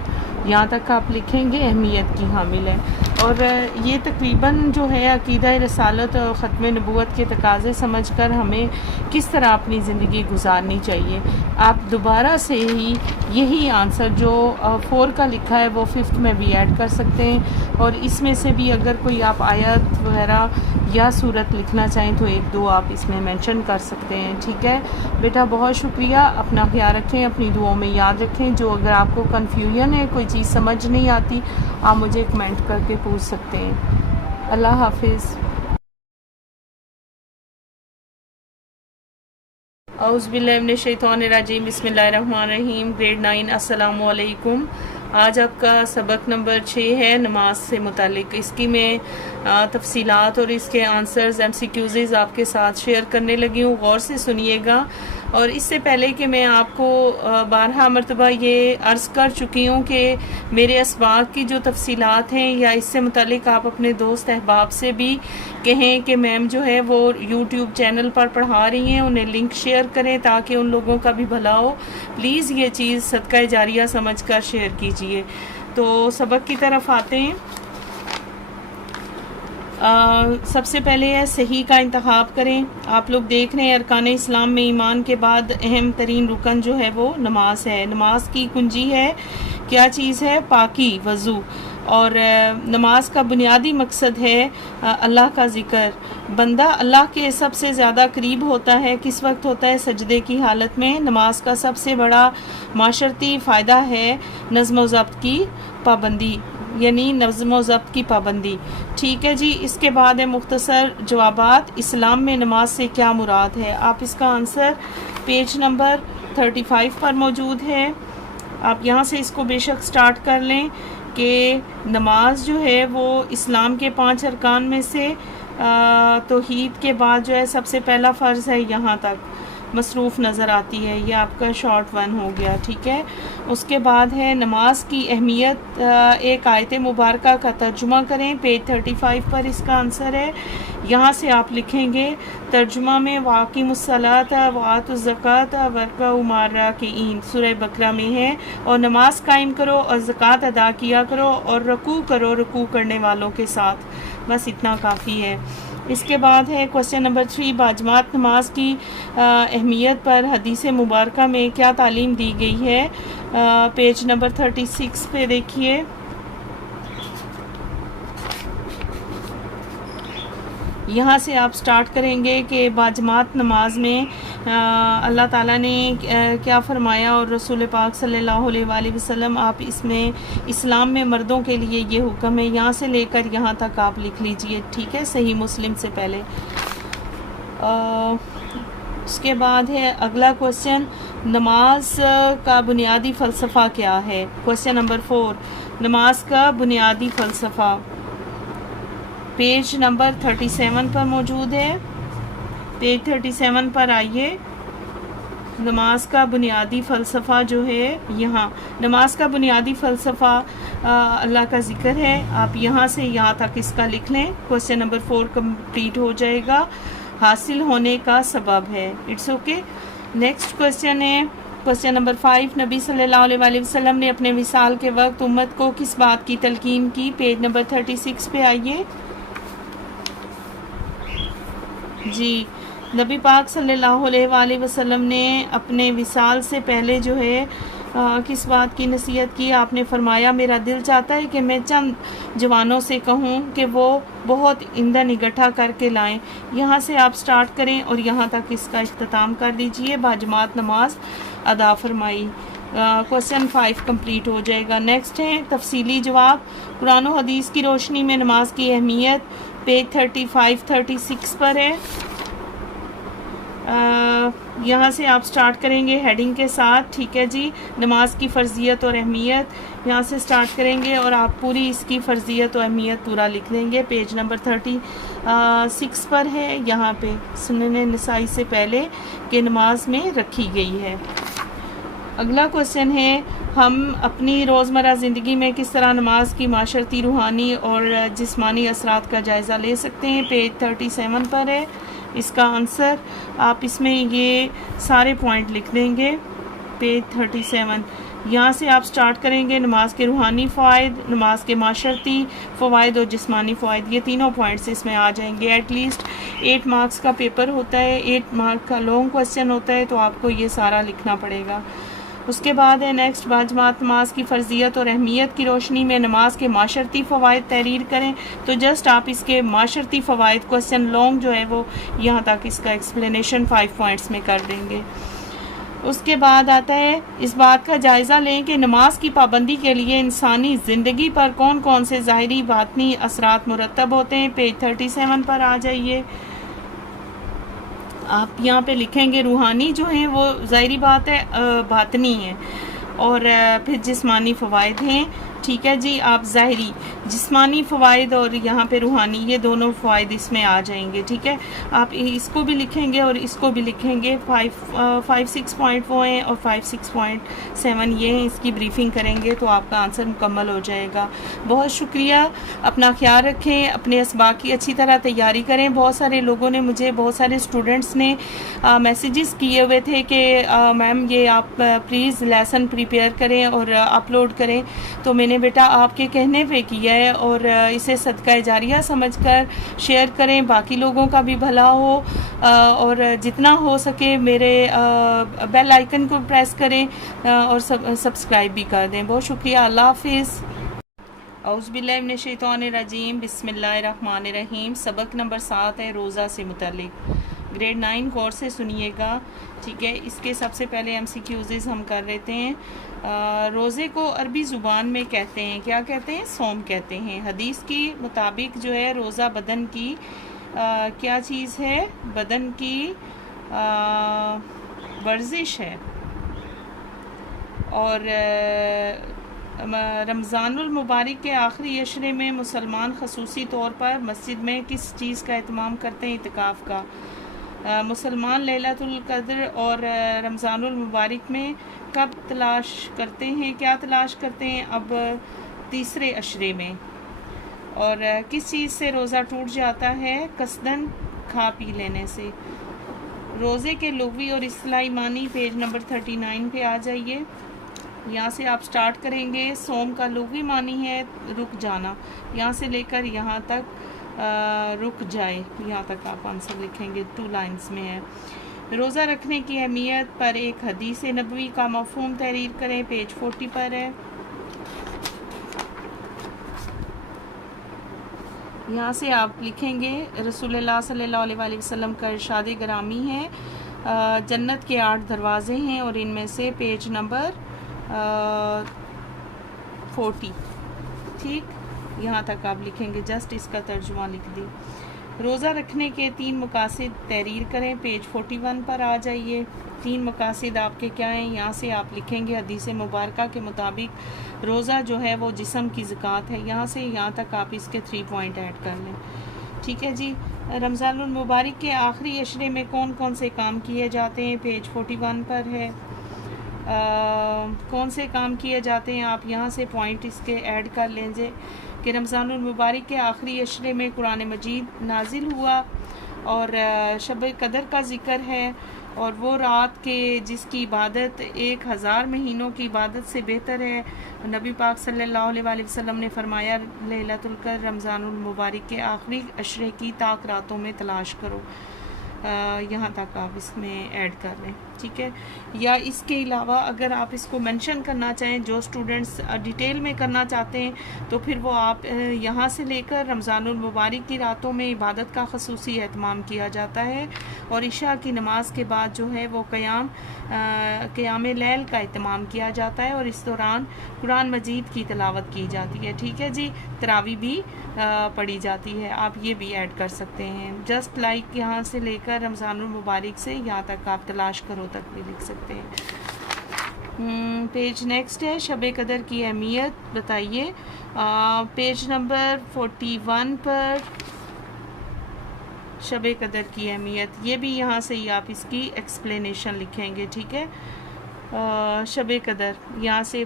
یہاں تک آپ لکھیں گے، اہمیت کی حامل ہے. اور یہ تقریباً جو ہے عقیدہ رسالت اور ختم نبوت کے تقاضے سمجھ کر ہمیں کس طرح اپنی زندگی گزارنی چاہیے. آپ دوبارہ سے ہی یہی آنسر جو 4 کا لکھا ہے وہ 5th میں بھی ایڈ کر سکتے ہیں، اور اس میں سے بھی اگر کوئی آپ آیت وغیرہ یا صورت لکھنا چاہیں تو 1-2 آپ اس میں مینشن کر سکتے ہیں. ٹھیک ہے بیٹا، بہت شکریہ. اپنا خیال رکھیں، اپنی دعاؤں میں یاد رکھیں. جو اگر آپ کو کنفیوژن ہے، کوئی چیز سمجھ نہیں آتی، آپ مجھے کمنٹ کر کے پوچھ سکتے ہیں. اللہ حافظ. اعوذ باللہ من الشیطان الرجیم، بسم اللہ الرحمن الرحیم. گریڈ 9، السلام علیکم. آج آپ کا سبق نمبر 6 ہے نماز سے متعلق. اس کی میں تفصیلات اور اس کے آنسرز MCQs آپ کے ساتھ شیئر کرنے لگی ہوں. غور سے سنیے گا. اور اس سے پہلے کہ میں آپ کو 12 مرتبہ یہ عرض کر چکی ہوں کہ میرے اسباق کی جو تفصیلات ہیں یا اس سے متعلق آپ اپنے دوست احباب سے بھی کہیں کہ میم جو ہے وہ YouTube چینل پر پڑھا رہی ہیں، انہیں لنک شیئر کریں تاکہ ان لوگوں کا بھی بھلا ہو. پلیز یہ چیز صدقہ جاریہ سمجھ کر شیئر کیجئے. تو سبق کی طرف آتے ہیں. سب سے پہلے ہے صحیح کا انتخاب کریں. آپ لوگ دیکھ رہے ہیں ارکان اسلام میں ایمان کے بعد اہم ترین رکن جو ہے وہ نماز ہے. نماز کی کنجی ہے، کیا چیز ہے؟ پاکی، وضو. اور نماز کا بنیادی مقصد ہے اللہ کا ذکر. بندہ اللہ کے سب سے زیادہ قریب ہوتا ہے کس وقت ہوتا ہے؟ سجدے کی حالت میں. نماز کا سب سے بڑا معاشرتی فائدہ ہے نظم و ضبط کی پابندی، یعنی نظم و ضبط کی پابندی. ٹھیک ہے جی. اس کے بعد ہے مختصر جوابات. اسلام میں نماز سے کیا مراد ہے؟ آپ اس کا آنسر پیج نمبر 35 پر موجود ہے. آپ یہاں سے اس کو بے شک سٹارٹ کر لیں کہ نماز جو ہے وہ اسلام کے 5 ارکان میں سے توحید کے بعد جو ہے سب سے پہلا فرض ہے، یہاں تک مصروف نظر آتی ہے. یہ آپ کا شارٹ 1 ہو گیا. ٹھیک ہے. اس کے بعد ہے نماز کی اہمیت. ایک آیت مبارکہ کا ترجمہ کریں. پیج 35 پر اس کا آنسر ہے. یہاں سے آپ لکھیں گے ترجمہ میں واقیم الصلاۃ وآتوا الزکوٰۃ وارکعوا مع الراکعین، سورہ بقرہ میں ہے. اور نماز قائم کرو اور زکوٰۃ ادا کیا کرو اور رکوع کرو رکوع کرنے والوں کے ساتھ. بس اتنا کافی ہے. اس کے بعد ہے کوسچن نمبر 3، باجماعت نماز کی اہمیت پر حدیث مبارکہ میں کیا تعلیم دی گئی ہے؟ پیج نمبر 36 پہ دیکھیے. یہاں سے آپ سٹارٹ کریں گے کہ باجماعت نماز میں اللہ تعالیٰ نے کیا فرمایا، اور رسول پاک صلی اللہ علیہ وآلہ وسلم آپ اس میں اسلام میں مردوں کے لیے یہ حکم ہے. یہاں سے لے کر یہاں تک آپ لکھ لیجئے. ٹھیک ہے. صحیح مسلم سے پہلے. اس کے بعد ہے اگلا کوسچن، نماز کا بنیادی فلسفہ کیا ہے؟ کوسچن نمبر 4، نماز کا بنیادی فلسفہ پیج نمبر 37 پر موجود ہے. پیج 37 پر آئیے. نماز کا بنیادی فلسفہ جو ہے یہاں، نماز کا بنیادی فلسفہ اللہ کا ذکر ہے. آپ یہاں سے یہاں تک اس کا لکھ لیں. کوسچن نمبر 4 کمپلیٹ ہو جائے گا. حاصل ہونے کا سبب ہے. It's okay. نیکسٹ کوسچن ہے کوسچن نمبر 5، نبی صلی اللہ علیہ وآلہ وسلم نے اپنے وصال کے وقت امت کو کس بات کی تلقین کی؟ پیج نمبر 36 پہ آئیے. جی نبی پاک صلی اللہ علیہ وآلہ وسلم نے اپنے وصال سے پہلے جو ہے کس بات کی نصیحت کی؟ آپ نے فرمایا میرا دل چاہتا ہے کہ میں چند جوانوں سے کہوں کہ وہ بہت ایندھن اکٹھا کر کے لائیں. یہاں سے آپ سٹارٹ کریں اور یہاں تک اس کا اختتام کر دیجئے. باجماعت نماز ادا فرمائی. کوسچن 5 کمپلیٹ ہو جائے گا. نیکسٹ ہے تفصیلی جواب. قرآن و حدیث کی روشنی میں نماز کی اہمیت، پیج 35-36 پر ہے. یہاں سے آپ سٹارٹ کریں گے ہیڈنگ کے ساتھ. ٹھیک ہے جی، نماز کی فرضیت اور اہمیت یہاں سے سٹارٹ کریں گے اور آپ پوری اس کی فرضیت و اہمیت پورا لکھ لیں گے. پیج نمبر 36 پر ہے. یہاں پہ سنن نسائی سے پہلے کہ نماز میں رکھی گئی ہے. اگلا کوسچن ہے ہم اپنی روزمرہ زندگی میں کس طرح نماز کی معاشرتی، روحانی اور جسمانی اثرات کا جائزہ لے سکتے ہیں. پیج 37 پر ہے اس کا آنسر. آپ اس میں یہ سارے پوائنٹ لکھ دیں گے. پیج 37 یہاں سے آپ سٹارٹ کریں گے. نماز کے روحانی فوائد، نماز کے معاشرتی فوائد اور جسمانی فوائد، یہ تینوں پوائنٹس اس میں آ جائیں گے. ایٹ لیسٹ 8 مارکس کا پیپر ہوتا ہے، 8 مارک کا لانگ کوسچن ہوتا ہے، تو آپ کو یہ سارا لکھنا پڑے گا. اس کے بعد ہے نیکسٹ باجماعت نماز کی فرضیت اور اہمیت کی روشنی میں نماز کے معاشرتی فوائد تحریر کریں. تو جسٹ آپ اس کے معاشرتی فوائد کوسچن لانگ جو ہے وہ یہاں تک اس کا ایکسپلینیشن 5 پوائنٹس میں کر دیں گے. اس کے بعد آتا ہے اس بات کا جائزہ لیں کہ نماز کی پابندی کے لیے انسانی زندگی پر کون کون سے ظاہری باطنی اثرات مرتب ہوتے ہیں. پیج 37 پر آ جائیے. آپ یہاں پہ لکھیں گے روحانی جو ہیں وہ ظاہری بات ہے، باطنی ہے، اور پھر جسمانی فوائد ہیں. ٹھیک ہے جی، آپ ظاہری جسمانی فوائد اور یہاں پہ روحانی یہ دونوں فوائد اس میں آ جائیں گے. ٹھیک ہے، آپ اس کو بھی لکھیں گے اور اس کو بھی لکھیں گے. 5-6 پوائنٹ وہ ہیں اور 5-6.7 یہ ہیں. اس کی بریفنگ کریں گے تو آپ کا آنسر مکمل ہو جائے گا. بہت شکریہ. اپنا خیال رکھیں، اپنے اسباق کی اچھی طرح تیاری کریں. بہت سارے لوگوں نے مجھے، بہت سارے اسٹوڈنٹس نے میسیجز کیے ہوئے تھے کہ میم یہ آپ پلیز لیسن پریپیئر کریں اور اپلوڈ کریں. تو میں نے بیٹا آپ کے کہنے پہ کیا ہے، اور اسے صدقہ جاریہ سمجھ کر شیئر کریں، باقی لوگوں کا بھی بھلا ہو، اور جتنا ہو سکے میرے بیل آئیکن کو پریس کریں اور سبسکرائب بھی کر دیں. بہت شکریہ. اللہ حافظ. اعوذ باللہ من الشیطان الرجیم. بسم اللہ الرحمن الرحیم. سبق نمبر 7 ہے روزہ سے متعلق. گریڈ 9 غور سے سنیے گا. ٹھیک ہے، اس کے سب سے پہلے MCQs ہم کر لیتے ہیں. روزے کو عربی زبان میں کہتے ہیں، کیا کہتے ہیں؟ صوم کہتے ہیں. حدیث کی مطابق جو ہے روزہ بدن کی کیا چیز ہے؟ بدن کی ورزش ہے. اور رمضان المبارک کے آخری عشرے میں مسلمان خصوصی طور پر مسجد میں کس چیز کا اہتمام کرتے ہیں؟ اعتکاف کا. مسلمان لیلۃ القدر اور رمضان المبارک میں کب تلاش کرتے ہیں؟ کیا تلاش کرتے ہیں؟ اب تیسرے عشرے میں. اور کس چیز سے روزہ ٹوٹ جاتا ہے؟ قصدن کھا پی لینے سے. روزے کے لغوی اور اصطلاحی معنی پیج نمبر 39 پہ آ جائیے. یہاں سے آپ سٹارٹ کریں گے. صوم کا لغوی معنی ہے رک جانا. یہاں سے لے کر یہاں تک رک جائے، یہاں تک آپ آنسر لکھیں گے. 2 لائنز میں ہے. روزہ رکھنے کی اہمیت پر ایک حدیث نبوی کا مفہوم تحریر کریں. پیج 40 پر ہے. یہاں سے آپ لکھیں گے رسول اللہ صلی اللہ علیہ وآلہ وسلم کا ارشاد گرامی ہے جنت کے 8 دروازے ہیں اور ان میں سے پیج نمبر 40. ٹھیک، یہاں تک آپ لکھیں گے. جسٹ اس کا ترجمہ لکھ دی. روزہ رکھنے کے 3 مقاصد تحریر کریں. پیج 41 پر آ جائیے. 3 مقاصد آپ کے کیا ہیں؟ یہاں سے آپ لکھیں گے حدیث مبارکہ کے مطابق روزہ جو ہے وہ جسم کی زکوٰۃ ہے. یہاں سے یہاں تک آپ اس کے 3 پوائنٹ ایڈ کر لیں. ٹھیک ہے جی. رمضان المبارک کے آخری عشرے میں کون کون سے کام کیے جاتے ہیں؟ پیج 41 پر ہے. کون سے کام کیے جاتے ہیں؟ آپ یہاں سے پوائنٹ اس کے ایڈ کر لیجیے کہ رمضان المبارک کے آخری عشرے میں قرآن مجید نازل ہوا اور شب قدر کا ذکر ہے، اور وہ رات کے جس کی عبادت 1000 مہینوں کی عبادت سے بہتر ہے. نبی پاک صلی اللہ علیہ وآلہ وسلم نے فرمایا لیلۃ القدر رمضان المبارک کے آخری عشرے کی طاق راتوں میں تلاش کرو. یہاں تک آپ اس میں ایڈ کر لیں، ٹھیک ہے. یا اس کے علاوہ اگر آپ اس کو مینشن کرنا چاہیں، جو اسٹوڈنٹس ڈیٹیل میں کرنا چاہتے ہیں، تو پھر وہ آپ یہاں سے لے کر رمضان المبارک کی راتوں میں عبادت کا خصوصی اہتمام کیا جاتا ہے، اور عشاء کی نماز کے بعد جو ہے وہ قیام لیل کا اہتمام کیا جاتا ہے، اور اس دوران قرآن مجید کی تلاوت کی جاتی ہے، ٹھیک ہے جی. تراویح بھی پڑھی جاتی ہے، آپ یہ بھی ایڈ کر سکتے ہیں. جسٹ لائک یہاں سے لے کر رمضان المبارک سے یہاں تک آپ تلاش کرو تک بھی لکھ سکتے ہیں. پیج نیکسٹ ہے شب قدر کی اہمیت بتائیے. پیج نمبر 41 پر شب قدر کی اہمیت، یہ بھی یہاں سے ہی آپ اس کی ایکسپلینیشن لکھیں گے، ٹھیک ہے. شب قدر یہاں سے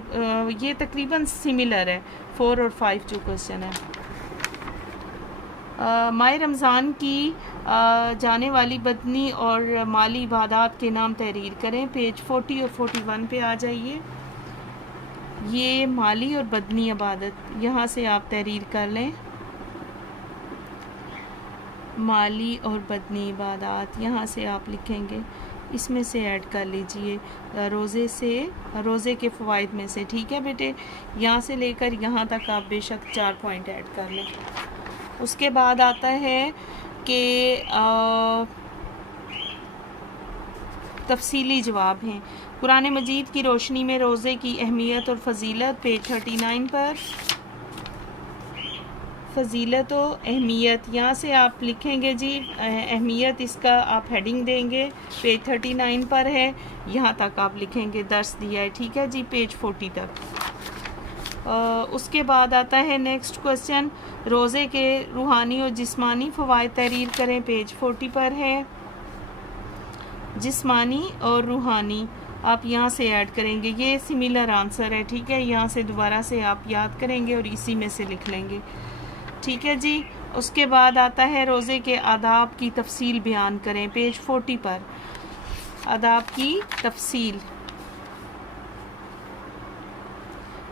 یہ تقریباً سملر ہے، 4 اور 5 جو کوشچن ہے. ماہ رمضان کی جانے والی بدنی اور مالی عبادات کے نام تحریر کریں. پیج 40 اور 41 پہ آ جائیے. یہ مالی اور بدنی عبادت یہاں سے آپ تحریر کر لیں. مالی اور بدنی عبادات یہاں سے آپ لکھیں گے، اس میں سے ایڈ کر لیجئے روزے کے فوائد میں سے، ٹھیک ہے بیٹے. یہاں سے لے کر یہاں تک آپ بے شک 4 پوائنٹ ایڈ کر لیں. اس کے بعد آتا ہے کہ تفصیلی جواب ہیں. قرآن مجید کی روشنی میں روزے کی اہمیت اور فضیلت، پیج 39 پر. فضیلت و اہمیت یہاں سے آپ لکھیں گے جی، اہمیت اس کا آپ ہیڈنگ دیں گے، پیج 39 پر ہے، یہاں تک آپ لکھیں گے درس دیا ہے، ٹھیک ہے جی، پیج 40 تک. اس کے بعد آتا ہے نیکسٹ کوسچن، روزے کے روحانی اور جسمانی فوائد تحریر کریں. پیج 40 پر ہے. جسمانی اور روحانی آپ یہاں سے ایڈ کریں گے، یہ سملر آنسر ہے، ٹھیک ہے. یہاں سے دوبارہ سے آپ یاد کریں گے اور اسی میں سے لکھ لیں گے، ٹھیک ہے جی. اس کے بعد آتا ہے روزے کے آداب کی تفصیل بیان کریں. پیج 40 پر آداب کی تفصیل،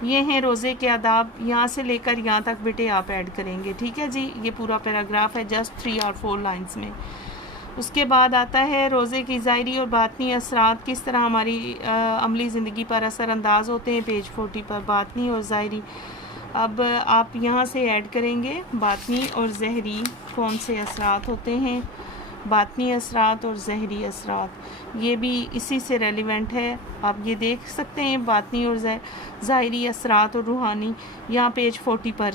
یہ ہیں روزے کے آداب، یہاں سے لے کر یہاں تک بیٹے آپ ایڈ کریں گے، ٹھیک ہے جی. یہ پورا پیراگراف ہے جسٹ 3 اور 4 لائنز میں. اس کے بعد آتا ہے روزے کی ظاہری اور باطنی اثرات کس طرح ہماری عملی زندگی پر اثر انداز ہوتے ہیں. پیج 40 پر باطنی اور ظاہری. اب آپ یہاں سے ایڈ کریں گے باطنی اور ظاہری کون سے اثرات ہوتے ہیں. باطنی اثرات اور ظاہری اثرات یہ بھی اسی سے ریلیونٹ ہے، آپ یہ دیکھ سکتے ہیں. باطنی اور ظاہری اثرات اور روحانی یہاں پیج 40 پر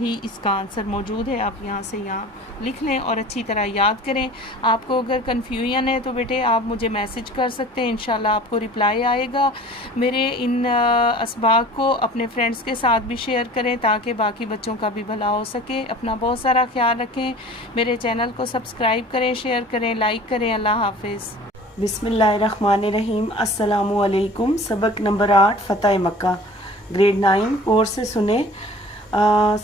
ہی اس کا آنسر موجود ہے، آپ یہاں سے یہاں لکھ لیں اور اچھی طرح یاد کریں. آپ کو اگر کنفیوژن ہے تو بیٹے آپ مجھے میسج کر سکتے ہیں، انشاءاللہ آپ کو رپلائی آئے گا. میرے ان اسباق کو اپنے فرینڈس کے ساتھ بھی شیئر کریں تاکہ باقی بچوں کا بھی بھلا ہو سکے. اپنا بہت سارا خیال رکھیں، میرے چینل کو سبسکرائب کریں، شیئر کریں، لائک کریں. اللہ حافظ. بسم اللہ الرحمن الرحیم. السلام علیکم. سبق نمبر 8 فتح مکہ گریڈ 9 غور سے سنیں.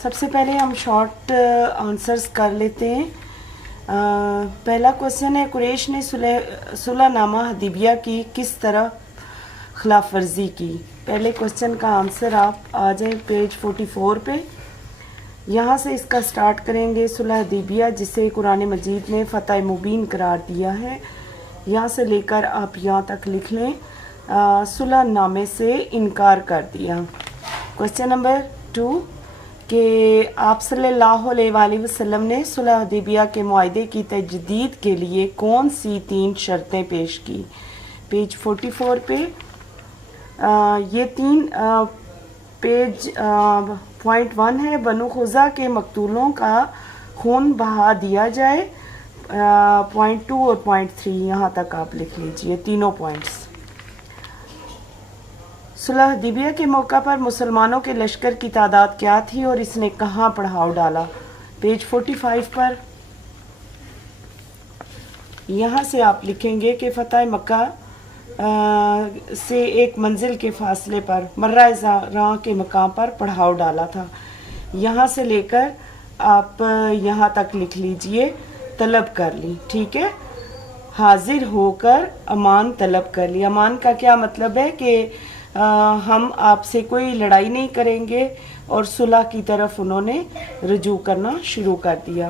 سب سے پہلے ہم شارٹ آنسرز کر لیتے ہیں. پہلا کوسچن ہے قریش نے صلح نامہ حدیبیہ کی کس طرح خلاف ورزی کی. پہلے کوسچن کا آنسر آپ آ جائیں پیج 44 پہ. یہاں سے اس کا سٹارٹ کریں گے. صلح حدیبیہ جسے قرآن مجید نے فتح مبین قرار دیا ہے، یہاں سے لے کر آپ یہاں تک لکھ لیں صلح نامے سے انکار کر دیا. کوسچن نمبر 2 کہ آپ صلی اللہ علیہ وآلہ وسلم نے صلح حدیبیہ کے معاہدے کی تجدید کے لیے کون سی 3 شرطیں پیش کی. پیج 44 پہ یہ 3 پیج پوائنٹ 1 ہے بنو خزا کے مقتولوں کا خون بہا دیا جائے. پوائنٹ 2 اور پوائنٹ 3 یہاں تک آپ لکھ لیجئے تینوں پوائنٹس. صلح حدیبیہ کے موقع پر مسلمانوں کے لشکر کی تعداد کیا تھی اور اس نے کہاں پڑاؤ ڈالا. پیج 45 پر یہاں سے آپ لکھیں گے کہ فتح مکہ سے ایک منزل کے فاصلے پر مرہ راہ کے مقام پر پڑاؤ ڈالا تھا. یہاں سے لے کر آپ یہاں تک لکھ لیجئے طلب کر لی، ٹھیک ہے. حاضر ہو کر امان طلب کر لی. امان کا کیا مطلب ہے کہ ہم آپ سے کوئی لڑائی نہیں کریں گے، اور صلح کی طرف انہوں نے رجوع کرنا شروع کر دیا.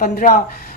15,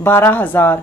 12,000।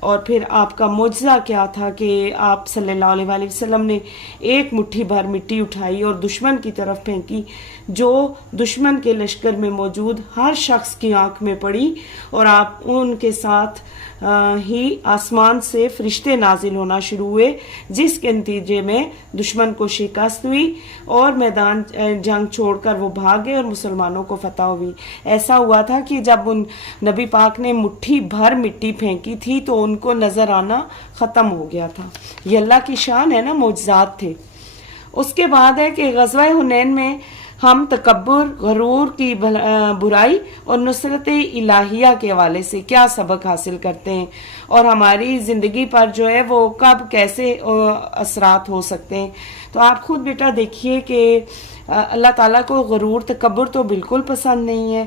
اور پھر آپ کا معجزہ کیا تھا کہ آپ صلی اللہ علیہ وسلم نے ایک مٹھی بھر مٹی اٹھائی اور دشمن کی طرف پھینکی، جو دشمن کے لشکر میں موجود ہر شخص کی آنکھ میں پڑی، اور آپ ان کے ساتھ ہی آسمان سے فرشتے نازل ہونا شروع ہوئے، جس کے نتیجے میں دشمن کو شکست ہوئی اور میدان جنگ چھوڑ کر وہ بھاگے اور مسلمانوں کو فتح ہوئی۔ ایسا ہوا تھا کہ جب ان نبی پاک نے مٹھی بھر مٹی پھینکی تھی تو ان کو نظر آنا ختم ہو گیا تھا۔ یہ اللہ کی شان ہے نا، معجزات تھے۔ اس کے بعد ہے کہ غزوہ حنین میں ہم تکبر، غرور کی برائی اور نصرت الہیہ کے حوالے سے کیا سبق حاصل کرتے ہیں، اور ہماری زندگی پر جو ہے وہ کب کیسے اثرات ہو سکتے ہیں۔ تو آپ خود بیٹا دیکھیے کہ اللہ تعالیٰ کو غرور، تکبر تو بالکل پسند نہیں ہے۔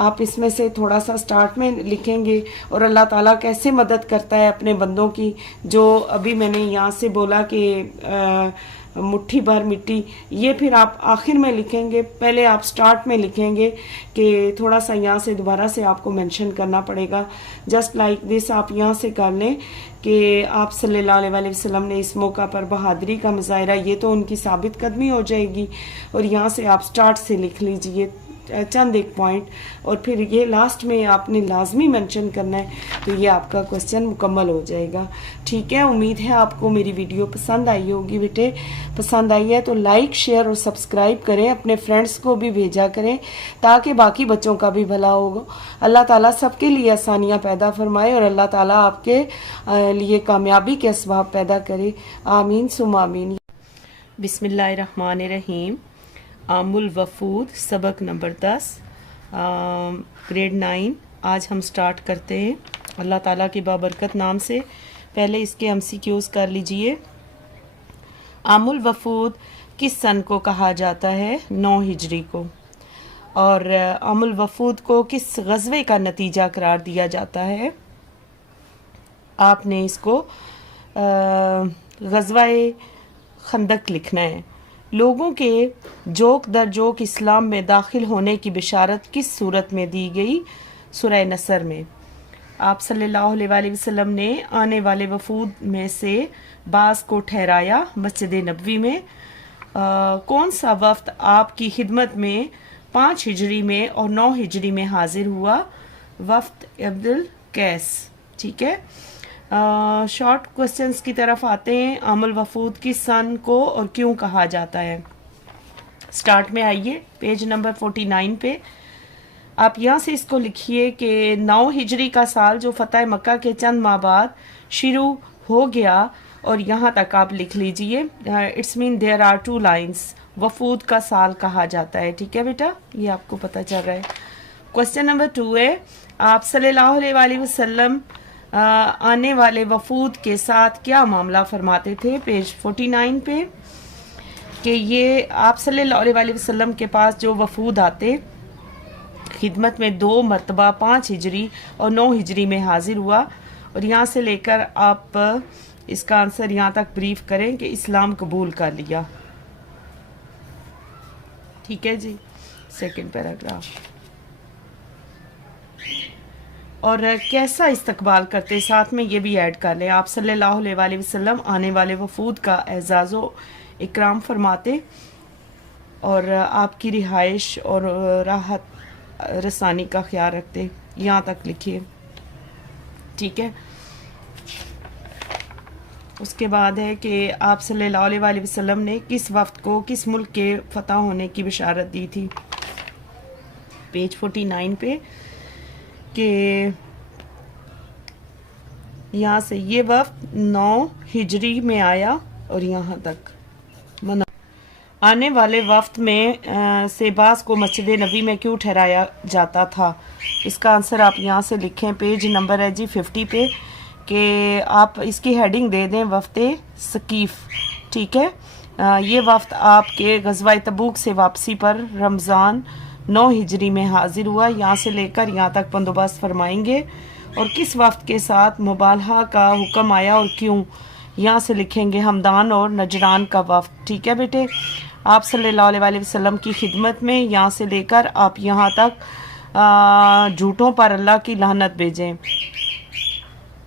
آپ اس میں سے تھوڑا سا سٹارٹ میں لکھیں گے، اور اللہ تعالیٰ کیسے مدد کرتا ہے اپنے بندوں کی، جو ابھی میں نے یہاں سے بولا کہ مٹھی بھر مٹی، یہ پھر آپ آخر میں لکھیں گے، پہلے آپ سٹارٹ میں لکھیں گے کہ تھوڑا سا یہاں سے دوبارہ سے آپ کو مینشن کرنا پڑے گا، جسٹ لائک دس آپ یہاں سے کر لیں کہ آپ صلی اللہ علیہ وسلم نے اس موقع پر بہادری کا مظاہرہ، یہ تو ان کی ثابت قدمی ہو جائے گی، اور یہاں سے آپ سٹارٹ سے لکھ لیجئے چند ایک پوائنٹ، اور پھر یہ لاسٹ میں آپ نے لازمی منشن کرنا ہے، تو یہ آپ کا کوسچن مکمل ہو جائے گا۔ ٹھیک ہے، امید ہے آپ کو میری ویڈیو پسند آئی ہوگی بیٹے۔ پسند آئی ہے تو لائک، شیئر اور سبسکرائب کریں، اپنے فرینڈس کو بھی بھیجا کریں تاکہ باقی بچوں کا بھی بھلا ہوگا۔ اللہ تعالیٰ سب کے لیے آسانیاں پیدا فرمائے، اور اللہ تعالیٰ آپ کے لیے کامیابی کے اسباب پیدا کرے۔ آمین ثم آمین۔ بسم اللہ الرحمن الرحیم۔ عام الوفود، سبق نمبر 10، گریڈ 9۔ آج ہم سٹارٹ کرتے ہیں اللہ تعالیٰ کے بابرکت نام سے۔ پہلے اس کے MCQs کر لیجئے۔ عام الوفود کس سن کو کہا جاتا ہے؟ 9 ہجری کو۔ اور عام الوفود کو کس غزوے کا نتیجہ قرار دیا جاتا ہے؟ آپ نے اس کو غزوہ خندق لکھنا ہے۔ لوگوں کے جوک در جوک اسلام میں داخل ہونے کی بشارت کس صورت میں دی گئی؟ سورہ نصر میں۔ آپ صلی اللہ علیہ وسلم نے آنے والے وفود میں سے بعض کو ٹھہرایا مسجد نبوی میں۔ کون سا وفد آپ کی خدمت میں 5 ہجری میں اور 9 ہجری میں حاضر ہوا؟ وفد عبد القیس۔ ٹھیک ہے، شارٹ کوسچنز کی طرف آتے ہیں۔ عام الوفود کس سن کو اور کیوں کہا جاتا ہے؟ سٹارٹ میں آئیے پیج نمبر 49 پہ۔ آپ یہاں سے اس کو لکھیے کہ 9 ہجری کا سال جو فتح مکہ کے چند ماہ بعد شروع ہو گیا، اور یہاں تک آپ لکھ لیجئے۔ It's main there are 2 lines. وفود کا سال کہا جاتا ہے۔ ٹھیک ہے بیٹا، یہ آپ کو پتہ چل رہا ہے۔ کوسچن نمبر 2 ہے، آپ صلی اللہ علیہ وسلم آنے والے وفود کے ساتھ کیا معاملہ فرماتے تھے؟ پیج 49 پہ، کہ یہ آپ صلی اللہ علیہ وسلم کے پاس جو وفود آتے، خدمت میں 2 مرتبہ 5 ہجری اور 9 ہجری میں حاضر ہوا، اور یہاں سے لے کر آپ اس کا آنسر یہاں تک بریف کریں کہ اسلام قبول کر لیا۔ ٹھیک ہے جی، سیکنڈ پیراگراف۔ اور کیسا استقبال کرتے، ساتھ میں یہ بھی ایڈ کر لیں، آپ صلی اللہ علیہ وسلم آنے والے وفود کا اعزاز و اکرام فرماتے، اور آپ کی رہائش اور راحت رسانی کا خیال رکھتے۔ یہاں تک لکھیے۔ ٹھیک ہے، اس کے بعد ہے کہ آپ صلی اللہ علیہ وسلم نے کس وفد کو کس ملک کے فتح ہونے کی بشارت دی تھی؟ پیج 49 پہ، کہ یہاں سے یہ وفد 9 ہجری میں آیا اور یہاں تک آنے والے وفد میں سے بعض کو مسجد نبی میں کیوں ٹھہرایا جاتا تھا؟ اس کا آنسر آپ یہاں سے لکھیں۔ پیج نمبر ہے جی 50 پہ، کہ آپ اس کی ہیڈنگ دے دیں وفد ثقیف۔ ٹھیک ہے، یہ وفد آپ کے غزوہ تبوک سے واپسی پر رمضان 9 ہجری میں حاضر ہوا۔ یہاں سے لے کر یہاں تک بندوبست فرمائیں گے، اور کس وفد کے ساتھ مبالغہ کا حکم آیا اور کیوں؟ یہاں سے لکھیں گے ہمدان اور نجران کا وفد۔ ٹھیک ہے بیٹے، آپ صلی اللہ علیہ وسلم کی خدمت میں یہاں سے لے کر آپ یہاں تک جھوٹوں پر اللہ کی لعنت بھیجیں۔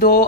2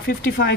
55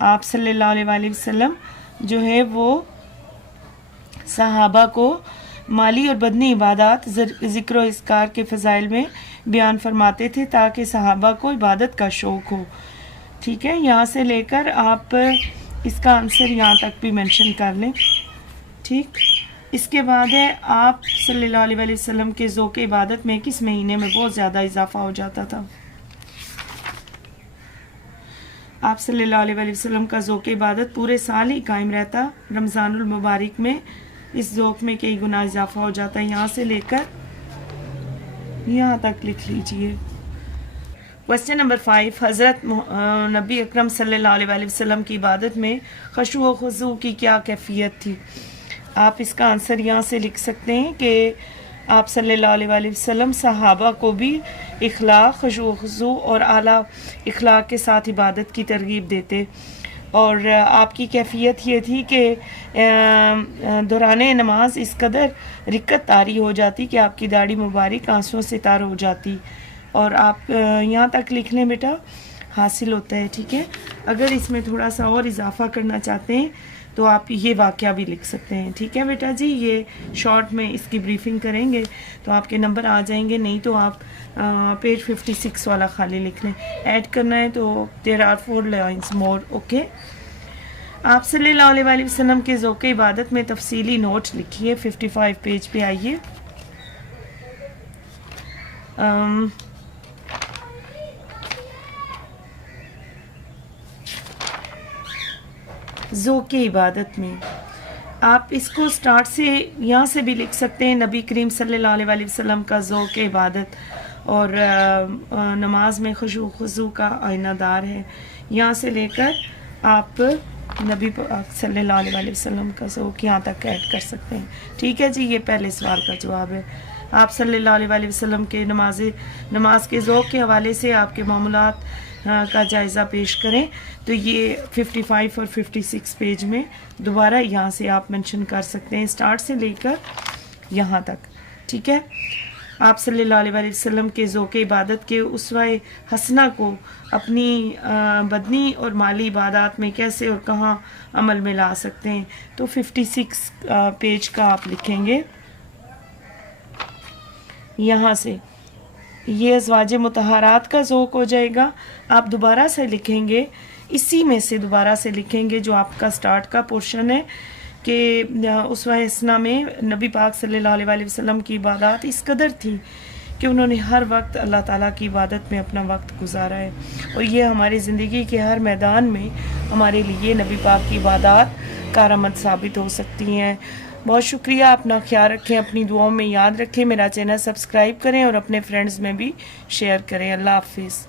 آپ صلی اللہ علیہ وسلم جو ہے وہ صحابہ کو مالی اور بدنی عبادات ذکر و اذکار کے فضائل میں بیان فرماتے تھے تاکہ صحابہ کو عبادت کا شوق ہو. ٹھیک ہے, یہاں سے لے کر آپ اس کا آنسر یہاں تک بھی مینشن کر لیں. ٹھیک, اس کے بعد ہے آپ صلی اللہ علیہ وسلم کے ذوق عبادت میں کس مہینے میں بہت زیادہ اضافہ ہو جاتا تھا؟ آپ صلی اللہ علیہ وسلم کا ذوق عبادت پورے سال ہی قائم رہتا. رمضان المبارک میں اس ذوق میں کئی گنا اضافہ ہو جاتا ہے. یہاں سے لے کر یہاں تک لکھ لیجئے. کوسچن نمبر 5, حضرت نبی اکرم صلی اللہ علیہ وسلم کی عبادت میں خشوع و خضوع کی کیا کیفیت تھی؟ آپ اس کا آنسر یہاں سے لکھ سکتے ہیں کہ آپ صلی اللہ علیہ وسلم صحابہ کو بھی اخلاق, خشوع و خضوع اور اعلیٰ اخلاق کے ساتھ عبادت کی ترغیب دیتے, اور آپ کی کیفیت یہ تھی کہ دوران نماز اس قدر رکت طاری ہو جاتی کہ آپ کی داڑھی مبارک آنسوؤں سے تار ہو جاتی. اور آپ یہاں تک لکھ لیں بیٹا, حاصل ہوتا ہے. ٹھیک ہے, اگر اس میں تھوڑا سا اور اضافہ کرنا چاہتے ہیں تو آپ یہ واقعہ بھی لکھ سکتے ہیں. ٹھیک ہے بیٹا جی, یہ شارٹ میں اس کی بریفنگ کریں گے تو آپ کے نمبر آ جائیں گے, نہیں تو آپ پیج 56 والا خالی لکھ لیں. ایڈ کرنا ہے تو there are 4 lines more. Okay, آپ صلی اللہ علیہ وسلم کے ذوق عبادت میں تفصیلی نوٹ لکھیے. 55 پیج پہ آئیے. ذوق عبادت میں آپ اس کو سٹارٹ سے یہاں سے بھی لکھ سکتے ہیں. نبی کریم صلی اللہ علیہ وسلم کا ذوق عبادت اور نماز میں خشوع و خضوع کا آئینہ دار ہے. یہاں سے لے کر آپ نبی صلی اللہ علیہ وسلم کا ذوق یہاں تک ایڈ کر سکتے ہیں. ٹھیک ہے جی, یہ پہلے سوال کا جواب ہے. آپ صلی اللہ علیہ وسلم کے نماز کے ذوق کے حوالے سے آپ کے معمولات کا جائزہ پیش کریں تو یہ 55 اور 56 پیج میں دوبارہ یہاں سے آپ منشن کر سکتے ہیں, سٹارٹ سے لے کر یہاں تک. ٹھیک ہے, آپ صلی اللہ علیہ وسلم کے ذوق عبادت کے اسوہ حسنہ کو اپنی بدنی اور مالی عبادات میں کیسے اور کہاں عمل میں لا سکتے ہیں تو 56 پیج کا آپ لکھیں گے. یہاں سے یہ ازواج مطہرات کا ذوق ہو جائے گا. آپ دوبارہ سے لکھیں گے, اسی میں سے دوبارہ سے لکھیں گے جو آپ کا سٹارٹ کا پورشن ہے کہ اسوہ حسنہ میں نبی پاک صلی اللہ علیہ وسلم کی عبادات اس قدر تھی کہ انہوں نے ہر وقت اللہ تعالیٰ کی عبادت میں اپنا وقت گزارا ہے, اور یہ ہماری زندگی کے ہر میدان میں ہمارے لیے نبی پاک کی عبادات کارآمد ثابت ہو سکتی ہیں. بہت شکریہ, اپنا خیال رکھیں, اپنی دعاؤں میں یاد رکھیں, میرا چینل سبسکرائب کریں اور اپنے فرینڈز میں بھی شیئر کریں. اللہ حافظ.